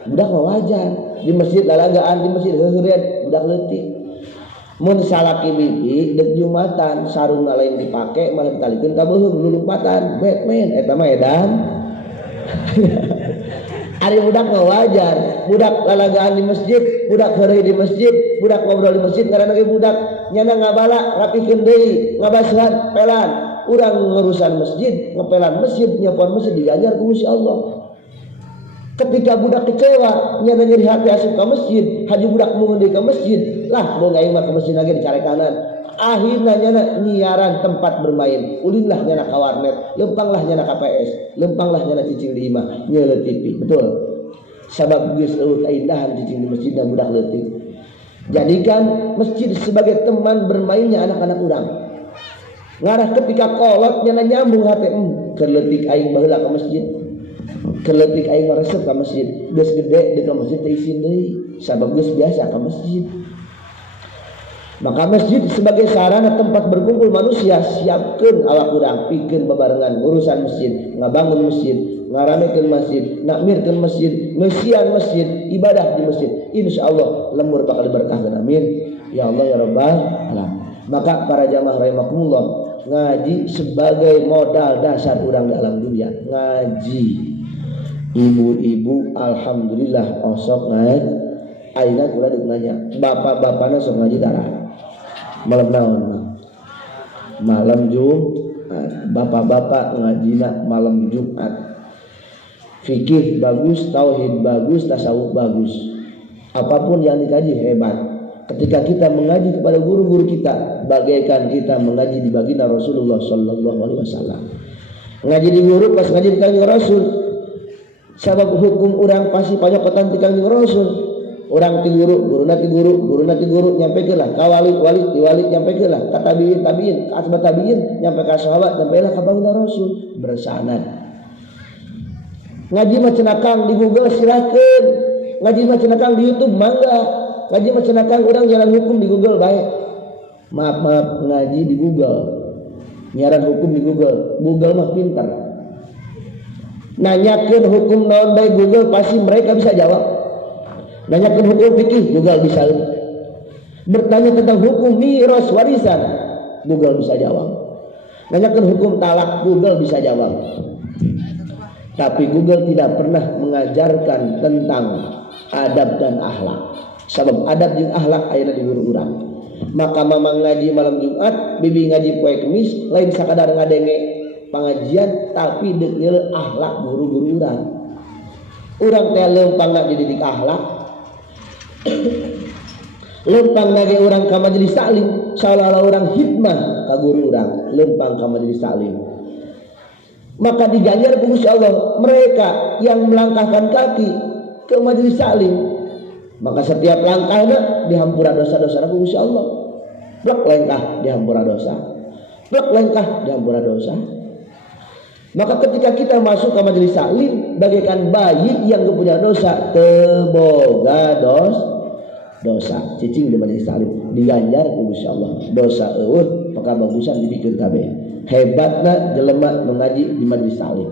Budak mah wajar. Di masjid lalagaan, di masjid heureuyan budak leutik. Mun salaki bibi deuk Jumatan sarungna lain dipake malah ditalikeun ka beuheung lulumpatan. Batman eta mah edan. Ari budak mah wajar, budak lalagaan di masjid, budak heureuy di masjid, budak ngobrol di masjid karena ge budak nyana ngabala rapikeun deui, ngabashan pelan, urang ngurusan masjid, ngepelan masjid, nyapuan masjid diganjar ku Gusti Allah. Ketika budak kecewa, nyana nyeri hati asup ka masjid, haji budak mungun deui ka masjid, lah mun aing mah ka masjid lagi dicari kanan. Akhirnya nyana nyiaran tempat bermain, ulinlah nyana ka warnet, lempanglah nyana ka PS, lempanglah nyana cicing di imah, nyeuleuh TV, betul. Sabab geus eueuh kaindahan cicing di masjid dan budak leutik. Jadikan masjid sebagai teman bermainnya anak-anak urang. Ngarah ketika kolot nyana nyambung hate, keur leutik aing baheula ka masjid. Keur leutik aing resep ka masjid, geus gede deuk ka masjid teu isin deui, sabab geus biasa ka masjid. Maka masjid sebagai sarana tempat berkumpul manusia, siapkeun awak urang pikeun babarengan urusan masjid, ngabangun masjid, ngaramekeun masjid, nakmirkeun masjid, ngeusian masjid, ibadah di masjid. Insyaallah lembur bakal diberkahkeun. Amin. Ya Allah ya Rabbal alamin. Maka para jamaah rahimakumullah, ngaji sebagai modal dasar urang di alam dunia. Ngaji. Ibu-ibu alhamdulillah osok ngaji. Aina kula deuk nanya, bapak-bapana sok ngaji darah. Malam naon mah? Malam Jumat. Bapak-bapak ngajina malam Jumat. Fikih bagus, tauhid bagus, tasawuf bagus. Apapun yang dikaji hebat. Ketika kita mengaji kepada guru-guru kita, bagaikan kita mengaji di baginda Rasulullah sallallahu alaihi wasallam. Ngaji di guru pas ngaji di Kanjeng Rasul. Sabab hukum urang pasti panyokotan ti Kanjeng Rasul. Orang ti guru nati guru nyampekeun lah ka wali nyampekeun lah ka tabiin ka asbat tabiin nyampe ka sahabat nyampe lah ka baginda Rasul bersanad. Ngaji mah cenah Kang di Google silakeun, ngaji mah cenah Kang di YouTube mangga, ngaji mah cenah Kang urang jalan hukum di Google bae. Maaf ngaji di Google nyiaran hukum di Google mah pintar. Nanyakeun hukum naon bae Google pasti mereka bisa jawab. Nanyakeun hukum fikih Google bisa. Bertanya tentang hukum miras warisan Google bisa jawab. Nanyakeun hukum talak Google bisa jawab. Tapi Google tidak pernah mengajarkan tentang adab dan akhlak. Sebab adab jeung akhlak aya di guru urang. Maka mamang ngaji malam Jumat, bibi ngaji poe Kemis, lain sakadar ngadenge pengajian tapi deul akhlak guru-guru urang. Urang teh leumpang dididik akhlak. Leumpang nage urang ka majelis taklim, salah urang hikmah ka guru urang, leumpang ka majelis taklim. Maka diganjar ku Gusti Allah mereka yang melangkahkan kaki ke majelis taklim. Maka setiap langkahnya dihampura dosa-dosa ku Gusti Allah. Blok lengkah dihampura dosa. Blok lengkah dihampura dosa. Maka ketika kita masuk ke majelis taklim bagaikan bayi yang punya dosa teboga dosa cicing di majelis taklim diganjar ku Gusti Allah. Dosa eueuh maka bagusan dibikeun kabeh. Hebatna jelema mengaji di majelis taklim.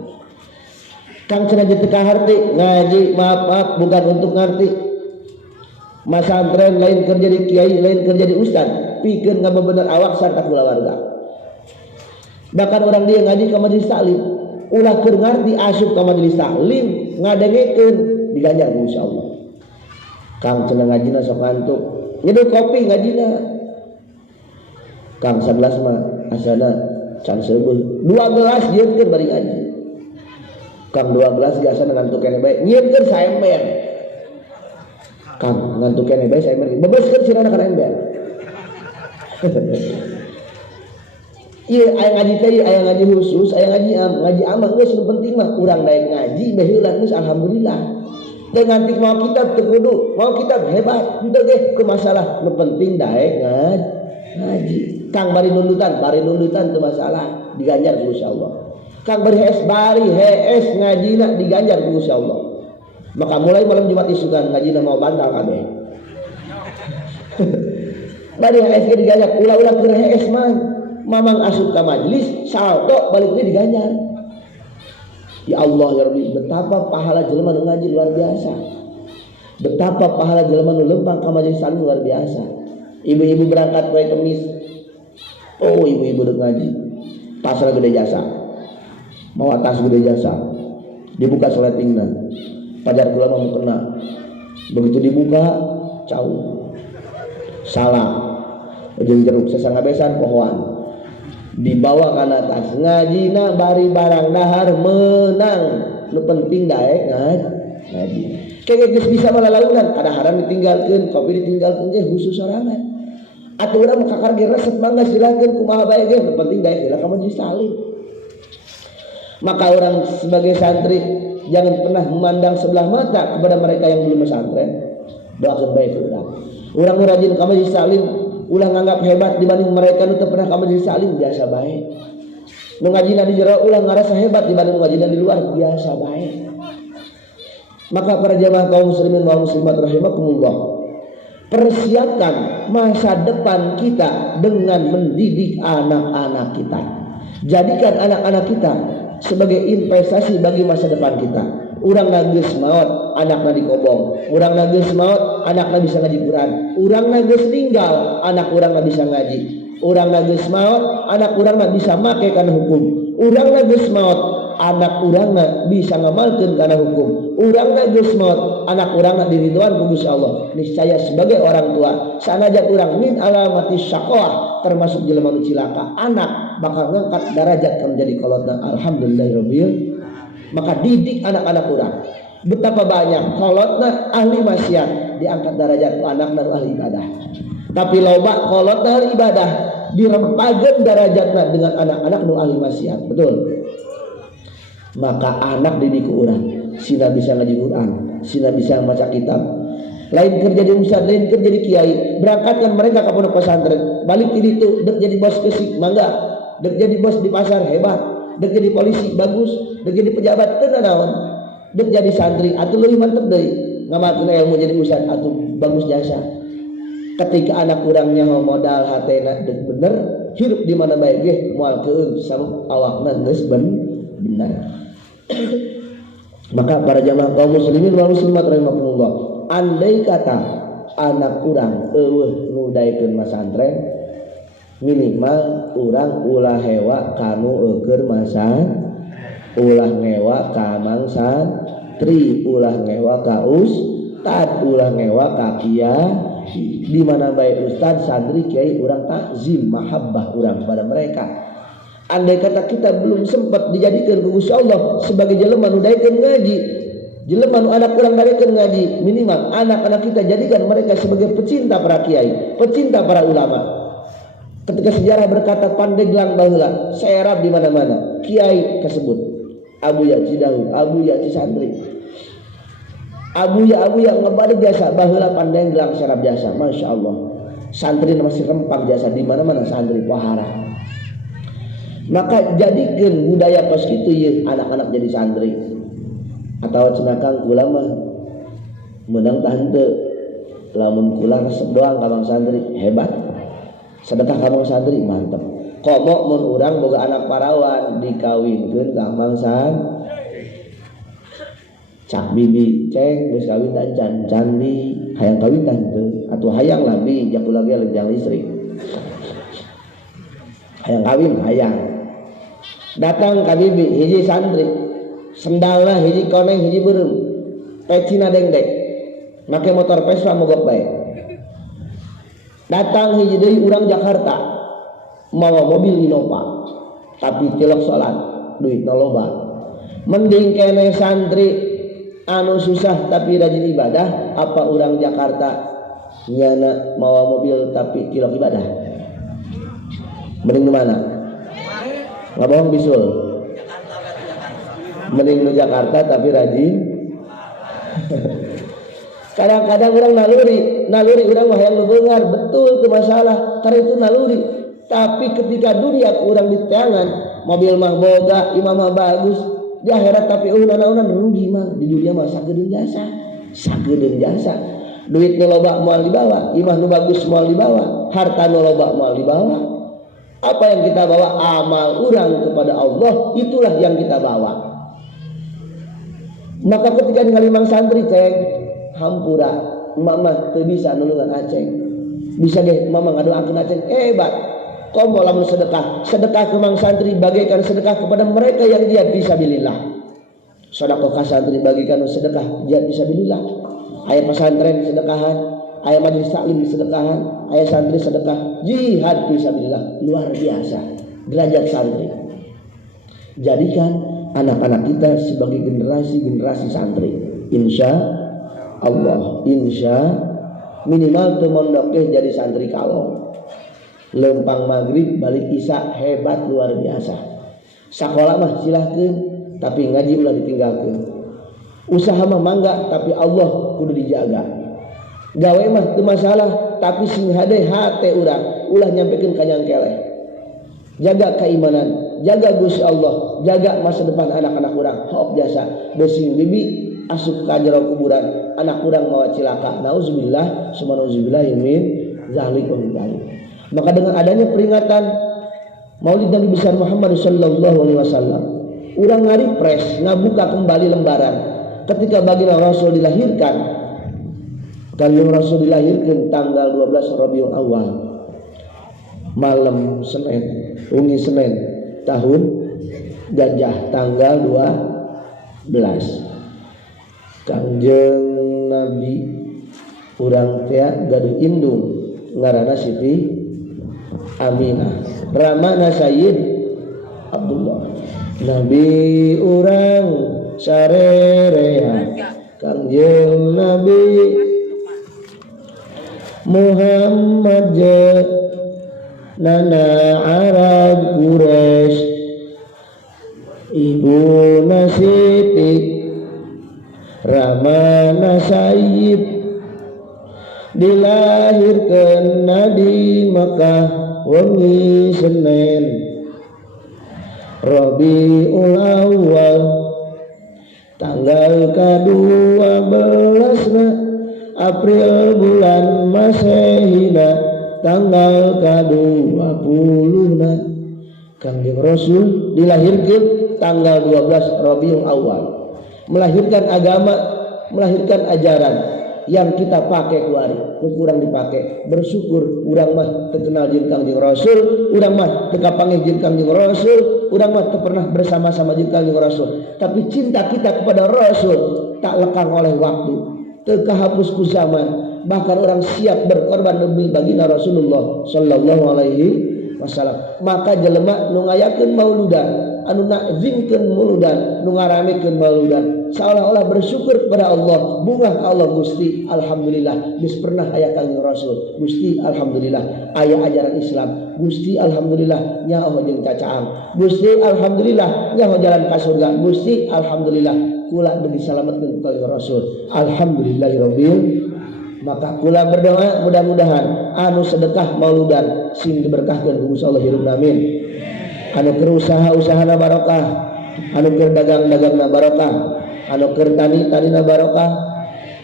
Kang cenah teu kaharti ngaji maaf bukan untuk ngarti. Masantren lain kerja di kiai, lain kerja di ustad, pikeun ngabebener awak sarta kulawarga. Bahkan orang dia ngaji ke majelis taklim, ulah keur ngarti asup ka majelis taklim, ngadengekeun diganjar ku Insya Allah. Kang cenah ngajina sok ngantuk, nyeduh kopi ngajina. Kang sagelas mah asana can seubeul, 2 gelas nyieunkeun bari ngaji. Kang 2 gelas biasa ngantuk keneh bae, nyieunkeun saember. Kang ngantuk keneh bae saya meri bebeskeun sirana kana ember. Ieu aya ngaji teh aya ngaji khusus, aya ngaji amah geus nu penting mah urang daek ngaji bae heula geus alhamdulillah. Teu nganti mau kitab teu kudu, mau kitab hebat henteu ge ke masalah nu penting daek ngaji. Kang bari nundutan teu masalah diganjar ku Gusti Allah. Kang bari hees ngajina diganjar ku Gusti Allah. Maka mulai malam Jumat isukan ngajina mau bantal kabeh. Bari hees ge diganjar, ulah-ulah keur hees mah. Mamang asup ka majelis, salto balik deui diganjar. Ya Allah ya Rabbi, betapa pahala jelema nu ngaji luar biasa. Betapa pahala jelema nu lempang ka majelis taklim luar biasa. Ibu-ibu berangkat poe Kemis. Oh, ibu-ibu deuk ngaji. Pasar gede jasa. Mau atas gede jasa. Dibuka soletingna. Pajar kula mah kena. Begitu dibuka, cau. Salah. Jeung jeruk sasangabesan pohoan. Dibawa ke atas ngajina bari barang dahar menang. Nu penting daek ngaji. Kayak geus bisa malalaunan, kadaharan ditinggalkeun, kopi ditinggalkeun ge khusus sorangan. Atuh urang kakar ge resep mangga silakeun kumaha bae ge, nu penting daek heula ka majelis taklim. Maka orang sebagai santri jangan pernah memandang sebelah mata kepada mereka yang belum pesantren. Doakeun bae ku urang. Urang nu rajin ka majelis taklim ulah nganggap hebat dibanding mereka nu teu pernah ka majelis taklim, biasa bae. Nu ngajina di jero ulah ngarasa hebat dibanding nu ngajina di luar, biasa bae. Maka para jamaah kaum muslimin wal muslimat rahimakumullah, persiapkan masa depan kita dengan mendidik anak-anak kita. Jadikan anak-anak kita sebagai investasi bagi masa depan kita. Urang geus maot anakna dikobong, urang geus maot anakna bisa ngaji Quran, urang geus ninggal anak urang bisa ngaji, urang geus maot anak urang bisa make kana hukum, urang geus maot anak urang bisa ngamalkeun kana hukum, urang geus maot anak urang diridhoan ku Gusti Allah. Niscaya sebagai orang tua sanajan urang min alamati syaqawah termasuk jelema nu cilaka, anak bakal ngangkat derajat menjadi kolotna. Alhamdulillahirabbil. Maka didik anak-anak urang. Betapa banyak kolotna ahli maksiat diangkat derajat ku anakna ahli ibadah. Tapi loba kolotna ahli ibadah dirempageun derajatna dengan anak-anak nu ahli maksiat. Betul. Maka anak didik ku urang, sina bisa ngaji Quran, sina bisa maca kitab. Lain kerja di ustad, lain kerja di kiai. Berangkatkan mereka ke pondok pesantren. Balik di ditu dek jadi bos kesik, mangga. Dek jadi bos di pasar, hebat. Dek jadi polisi, bagus. Dek jadi pejabat, teu naon. Dek jadi santri, atuh leuwih mantep deui. Ngamalkeun ilmu jadi ustad, atuh bagus jasa. Ketika anak urangnya modal hatena dek bener, hirup di mana bae ge moal keung sabab awakna geus benar. Maka para jamaah kaum muslimin wal muslimat rahimakumullah, andai kata anak urang eueuh ngudaikeun masantren, minimal urang ulah hewa kanu eukeun masan, ulah ngewa ka mangsantri, ulah ngewa ka ustad, ulah ngewa ka kiai. Di mana baik ustad, santri, kiai urang takzim mahabbah urang pada mereka. Andai kata kita belum sempat dijadikan Gusti Allah sebagai jelema nu daekeun ngaji, jelema nu anak urang daekeun ngaji, minimal anak-anak kita jadikan mereka sebagai pecinta para kiai, pecinta para ulama. Ketika sejarah berkata Pandeglang baheula serap di mana-mana, kiai tersebut Abu Ya Cidahu, Abu Ya Cisantri, Abu Ya ngebade jasa baheula Pandeglang serap jasa, masya Allah. Santri masih rempang jasa di mana-mana santri pohara. Maka jadikan budaya pas kitu ye anak-anak jadi santri. Atau cenah ulama menang tante lamun kula resep doang ka santri hebat. Sedekah ka santri mantep. Komo mun urang boga anak parawan dikawinkeun ka mangsan. Cak bibi ceng geus kawin dan can di hayang kawin tante atuh hayang lah bi jaku lagi lenjang listrik. Hayang kawin hayang. Datang ka bibi hiji santri, sendalna hiji koneng hiji beureum, pecina dengdek, make motor Vespa mogok bae. Datang hiji deui urang Jakarta, mawa mobil Innova, tapi tilok salat, duitna loba. Mending kene santri anu susah tapi rajin ibadah, apa urang Jakarta nyana mawa mobil tapi tilok ibadah? Mending di mana? Ngabong bisul. Mending nu Jakarta tapi rajin. Kadang-kadang orang naluri orang mah yang beungar, betul itu masalah. Karena itu naluri. Tapi ketika dunia orang di tangan, mobil mah boga, imam mah bagus, di akhirat tapi unan rugi mah. Di dunia mah sagedeun jasa. Duit nu loba moal dibawa, imah nu bagus moal dibawa, harta nu loba moal dibawa. Apa yang kita bawa amal orang kepada Allah, itulah yang kita bawa. Maka ketika ningali mang santri cek hampura mama teu bisa nulungan aceng, bisa ge mama ngadoakeun aceng hebat. Komo lamun sedekah ke mang santri bagaikan sedekah kepada mereka yang dia fisabilillah. Sedekah santri bagikan sedekah dia fisabilillah. Aya pesantren sedekahan, aya majelis taklim sedekahan, aya santri sedekah, jihad fisabilillah, luar biasa derajat santri. Jadikan anak-anak kita sebagai generasi santri. Insya Allah, minimal teu mondok jadi santri kalong. Lempang maghrib balik isya hebat luar biasa. Sakola mah silahkeun, tapi ngaji ulah ditinggalkeun. Usaha mah mangga, tapi Allah kudu dijaga. Gawe mah teu masalah, tapi sing hade hate urang ulah nyampekeun ka nyangkeleh. Jaga keimanan, jaga Gusti Allah, jaga masa depan anak-anak urang. Hok jasa bersih bibi asup ka jero kuburan, anak urang mawa cilaka. Nauzubillah, subhanallah min zalik wa min dzalik. Maka dengan adanya peringatan Maulid Nabi besar Muhammad sallallahu alaihi wasallam, urang ngaripres ngabuka kembali lembaran ketika baginda Rasul dilahirkan. Kalau Rasul dilahirkan tanggal 12 Rabiul Awal, malam Senin, ungi Senin, tahun Gajah tanggal 12. Kangjeng Nabi urang teh gaduh indung ngaranna Siti Aminah, ramana Sayyid Abdullah. Nabi urang sarerean Kangjeng Nabi Muhammad nana Arab Quraisy, ibu Siti ramana Sayyid, dilahirkan di Makkah wengi Senin Rabiul Awal tanggal ke-12 April bulan Masehina tanggal ka-20 Kangjeng Rasul dilahirkan tanggal 12 Rabiul Awal, melahirkan agama, melahirkan ajaran yang kita pakai kuari, kurang dipakai. Bersyukur urang mah terkenal jeung Kangjeng Rasul, urang mah teu kapanggih jeung Kangjeng Rasul, urang mah teu pernah bersama-sama jeung Kangjeng Rasul. Tapi cinta kita kepada Rasul tak lekang oleh waktu, teu kahapus ku zaman. Bahkan orang siap berkorban demi baginda Rasulullah sallallahu alaihi wasallam. Maka jelema nu ngayakeun mauludan, anu nakzimkeun mauludan, nu ngaramekeun mauludan, seolah-olah bersyukur kepada Allah, bunga Allah. Gusti alhamdulillah geus pernah aya Kangjeng Rasul, Gusti alhamdulillah aya ajaran Islam, Gusti alhamdulillah nyaho jeung cacaang, Gusti alhamdulillah nyaho jalan ka surga, Gusti alhamdulillah kula deui salametkeun ka Rasul. Alhamdulillahirabbil. Maka kula berdoa mudah-mudahan anu sedekah mauludan sing diberkahkeun ku Gusti Allah hirupna amin. Anu keur usaha-usahana barokah, anu keur dagang-dagangna barokah, anu keur tani-tanina barokah,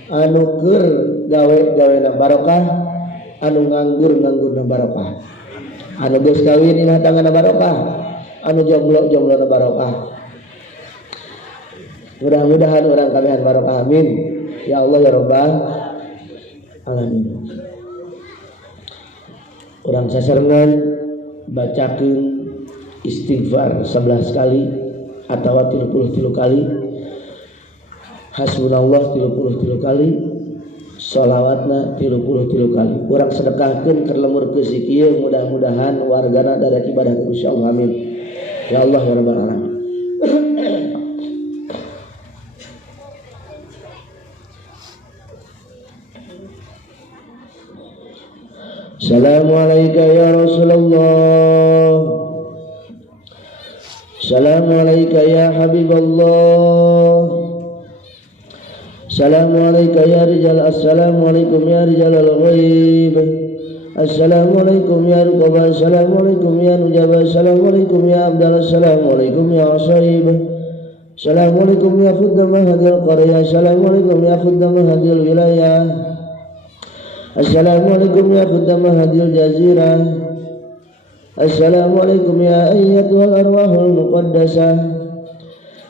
anu keur gawe-gawena barokah, anu nganggur-nganggurna barokah, anu geus kawin inah tanganna barokah, anu jomblo-jomblona barokah. Mudah-mudahan urang kabehan barokah amin. Ya Allah ya Rabbal alamin. Urang sasarengan bacakeun istighfar 11 kali atawa 33 kali, hasbunallah 33 kali, sholawatna 33 kali. Urang sedekahkeun keur lemur ke sikieu, mudah-mudahan wargana dadak ibadah ku Gusti Allah amin. Ya Allah ya Rabbal alamin. Assalamualaikum ya Rasulullah, Assalamualaikum ya Habiballah, Assalamualaikum ya rijal, Assalamualaikum ya rijal al-ghaib, Assalamualaikum ya ruqaba, Assalamualaikum ya nujaba, Assalamualaikum ya abdal, Assalamualaikum ya asaib, Assalamualaikum ya khuddama hadil qaryah, Assalamualaikum ya khuddama hadil wilayah, Assalamualaikum ya khuddama hadil jazirah, Assalamualaikum ya ayyatuhal arwahul muqaddasah,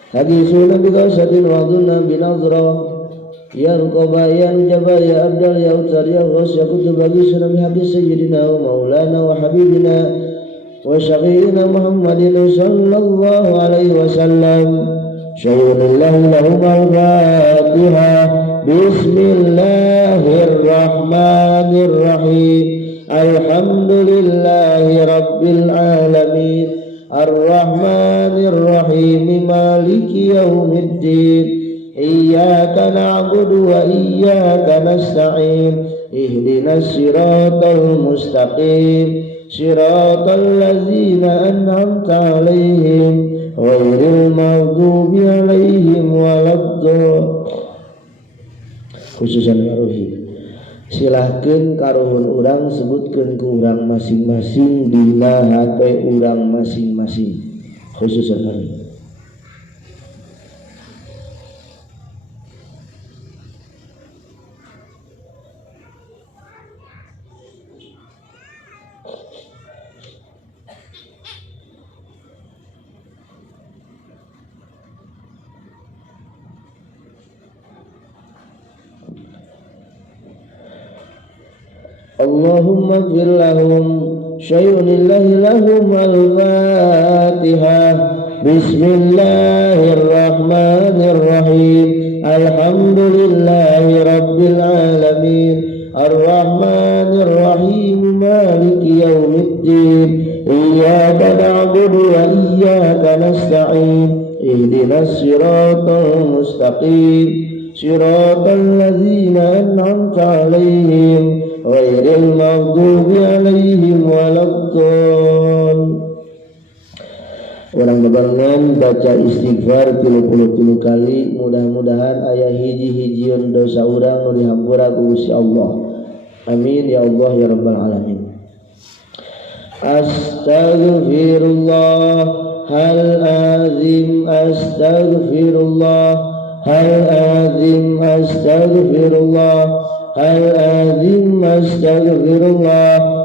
hadithuna biqasatin wadunna binazrah, ya ruqaba ya nujaba ya abdal ya utar ya ghas ya kutub hadithuna bihabdi sayyidina wa maulana wa habibina wa syafi'ina Muhammadin sallallahu alaihi wasallam. Syayunillahi lahum al-fatihah. Bismillahirrahmanirrahim. Alhamdulillahi rabbil alamin. Ar-Rahmanir-Rahim. Maliki yaumiddin. Iyyaka na'budu wa iyyaka nasta'in. Ihdinas siratal mustaqim. Siratal ladzina an'amta 'alaihim ghairil maghdubi 'alaihim waladdallin. Khususan ya Rohi, silahkeun karuhun urang sebutkeun ku urang masing-masing dina hate urang masing-masing. Khususan ya Rohi. Allahumma ighfir lahum syay'unillahi lahum al-fatihah. Bismillahirrahmanirrahim. Alhamdulillahi rabbil alamin. Ar-Rahmanir-Rahim. Maliki yaumiddin. Iyyaka na'budu wa iyyaka nasta'in. Ihdinas siratal mustaqim. Siratal ladzina an'amta 'alaihim ghairil maghdubi 'alaihim waladdallin. Orang bebarengan baca istighfar 33 kali, mudah-mudahan aya hiji-hijieun dosa urang nu dihampura ku Gusti Allah. Amin ya Allah ya rabbal alamin. Astaghfirullah hal azim, astaghfirullah hal azim, astaghfirullah hal azim, astaghfirullah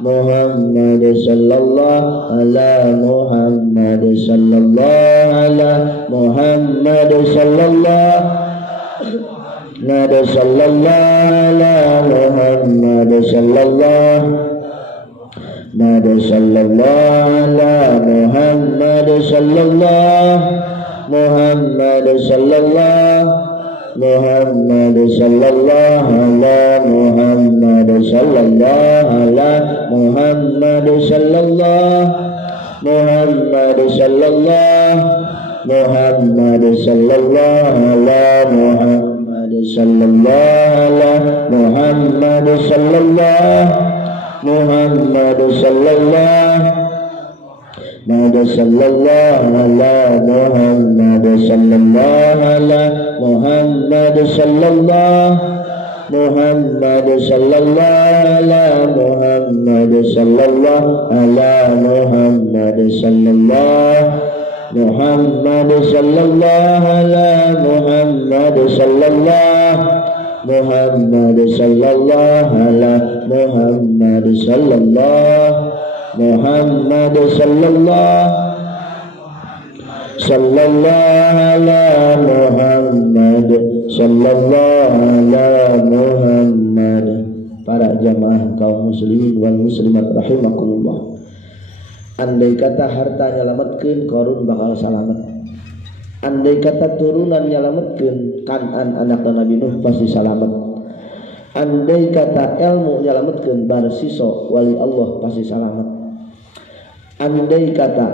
Muhammad sallallahu ala Muhammad sallallahu ala Muhammad sallallahu Nada sallallahu ala Muhammad sallallahu Nada sallallahu ala Muhammad sallallahu Muhammad sallallahu Muhammad sallallahu ala Muhammad sallallahu ala Muhammad sallallahu Muhammad sallallahu Muhammad sallallahu ala Muhammad sallallahu ala Muhammad sallallahu Muhammad sallallahu Muhammad sallallahu ala Muhammad sallallahu ala Muhammad sallallahu Muhammad sallallahu ala Muhammad sallallahu ala Muhammad sallallahu Muhammad sallallahu ala Muhammad sallallahu Muhammad sallallahu ala Muhammad sallallahu Muhammad sallallahu ala Muhammad sallallahu ala Muhammad. Para jamaah kaum muslimin wal muslimat rahimakumullah. Andai kata harta nyalametkeun korun bakal salamet. Andai kata turunan nyalametkeun Kanan anak Nabi Nuh pasti salamet. Andai kata ilmu nyalametkeun Barsiso wali Allah pasti salamet. Andai kata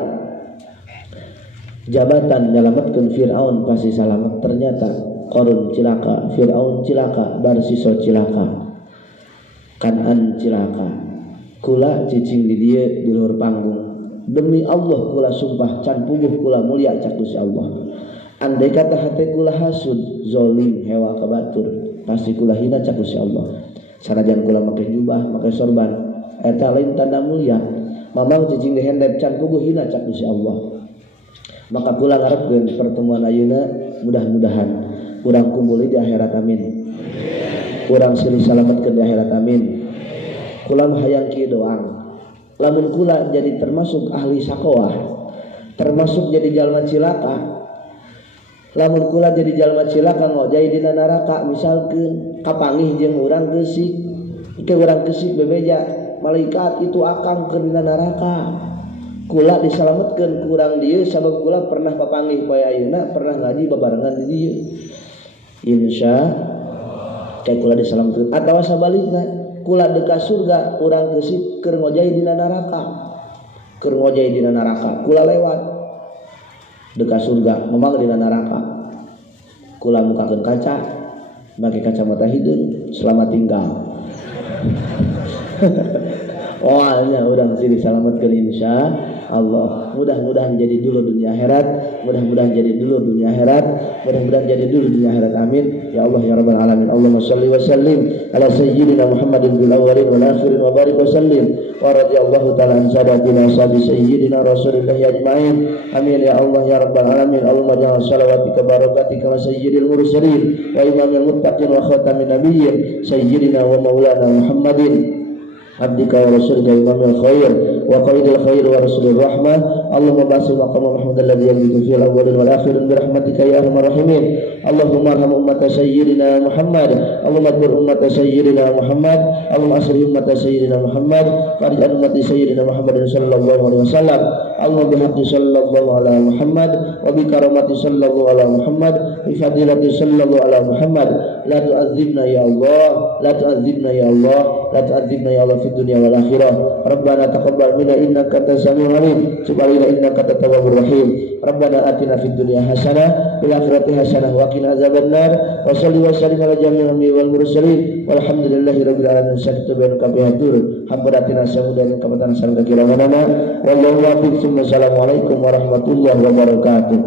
jabatan nyalametkeun Fir'aun pasti salamet. Ternyata Qarun cilaka, Fir'aun cilaka, Barsiso cilaka, Kanan cilaka. Kula cicing di dieu di luhur panggung. Demi Allah kula sumpah can puguh kula mulia cak Gusti Allah. Andai kata hate kula hasud, zalim, hewa kabatur, pasti kula hina cak Gusti Allah. Sanajan kula make jubah, make sorban, eta lain tanda mulia. Mamang cicing dihendep can puguh hina cak Gusti Allah. Maka kula ngarepkeun pertemuan ayeuna mudah-mudahan urang kumpul di akhirat amin. Urang silih salametkeun di akhirat amin. Kula mah hayang kieu doang. Lamun kula jadi termasuk ahli sakowah, termasuk jadi jalma cilaka. Lamun kula jadi jalma cilaka ngojai dina neraka, misalkeun kapanggih jeung urang geusik, ke urang geusik bebeja malaikat itu akang ke dina neraka. Kula disalametkeun ku urang dieu sabab kula pernah papanggih poe ayeuna, pernah ngaji babarengan di dieu. Insya kayak kula disalametkeun atawa sabalikna kula deka surga urang geusik keur ngojai dina neraka. Keur ngojai dina neraka kula lewat deka surga memang dina neraka. Kula mukakeun kaca make kacamata hideung selamat tinggal. Awalnya urang sih disalametkeun insya Allah. Mudah-mudahan jadi dulu dunia akhirat, mudah-mudahan jadi dulu dunia akhirat, mudah-mudahan jadi dulu dunia akhirat. Amin ya Allah ya rabbal alamin. Allahumma shalli wa sallim ala sayyidina Muhammadin bil awwalin wal akhirin wa barik wa sallim wa radhiyallahu ta'ala an sadatina sabi sayyidina rasulillah ajmain. Amin ya Allah ya rabbal alamin. Allahumma ja'al salawatika barakatika wa sayyidil mursalin wa imamil muttaqin wa khatamin nabiyyin sayyidina wa maulana Muhammadin abdika wa rasulika imamil khair wa qaidil khair wa rasulur rahmah. Allahumma basil maqam Muhammad alladhi yabitu fil awwalin wal akhirin bi rahmatika ya arhamar rahimin. Allahumma arham ummata sayyidina Muhammad. Allahumma adbir ummata sayyidina Muhammad. Allahumma asri ummata sayyidina Muhammad. Farij an ummati sayyidina Muhammad sallallahu alaihi wasallam. Allahumma bihaqqi sallallahu ala Muhammad wa bi karamati sallallahu ala Muhammad bi fadilati sallallahu ala Muhammad. La tu'adzibna ya Allah, la tu'adzibna ya Allah, la tu'adzibna ya Allah fid dunya wal akhirah. Rabbana taqabbal minna innaka antas samiul alim, tub alaina innaka antat tawwabur rahim. Rabbana atina fid dunya hasanah fil akhirati hasanah wa qina azabannar. Wa shalli wa sallim ala jami'il anbiya'i wal mursalin walhamdulillahi rabbil alamin. Saktu bain kabihatur habbaratina samudan kabatan sarga kiramanana wallahu wafiq. Assalamualaikum warahmatullahi wabarakatuh.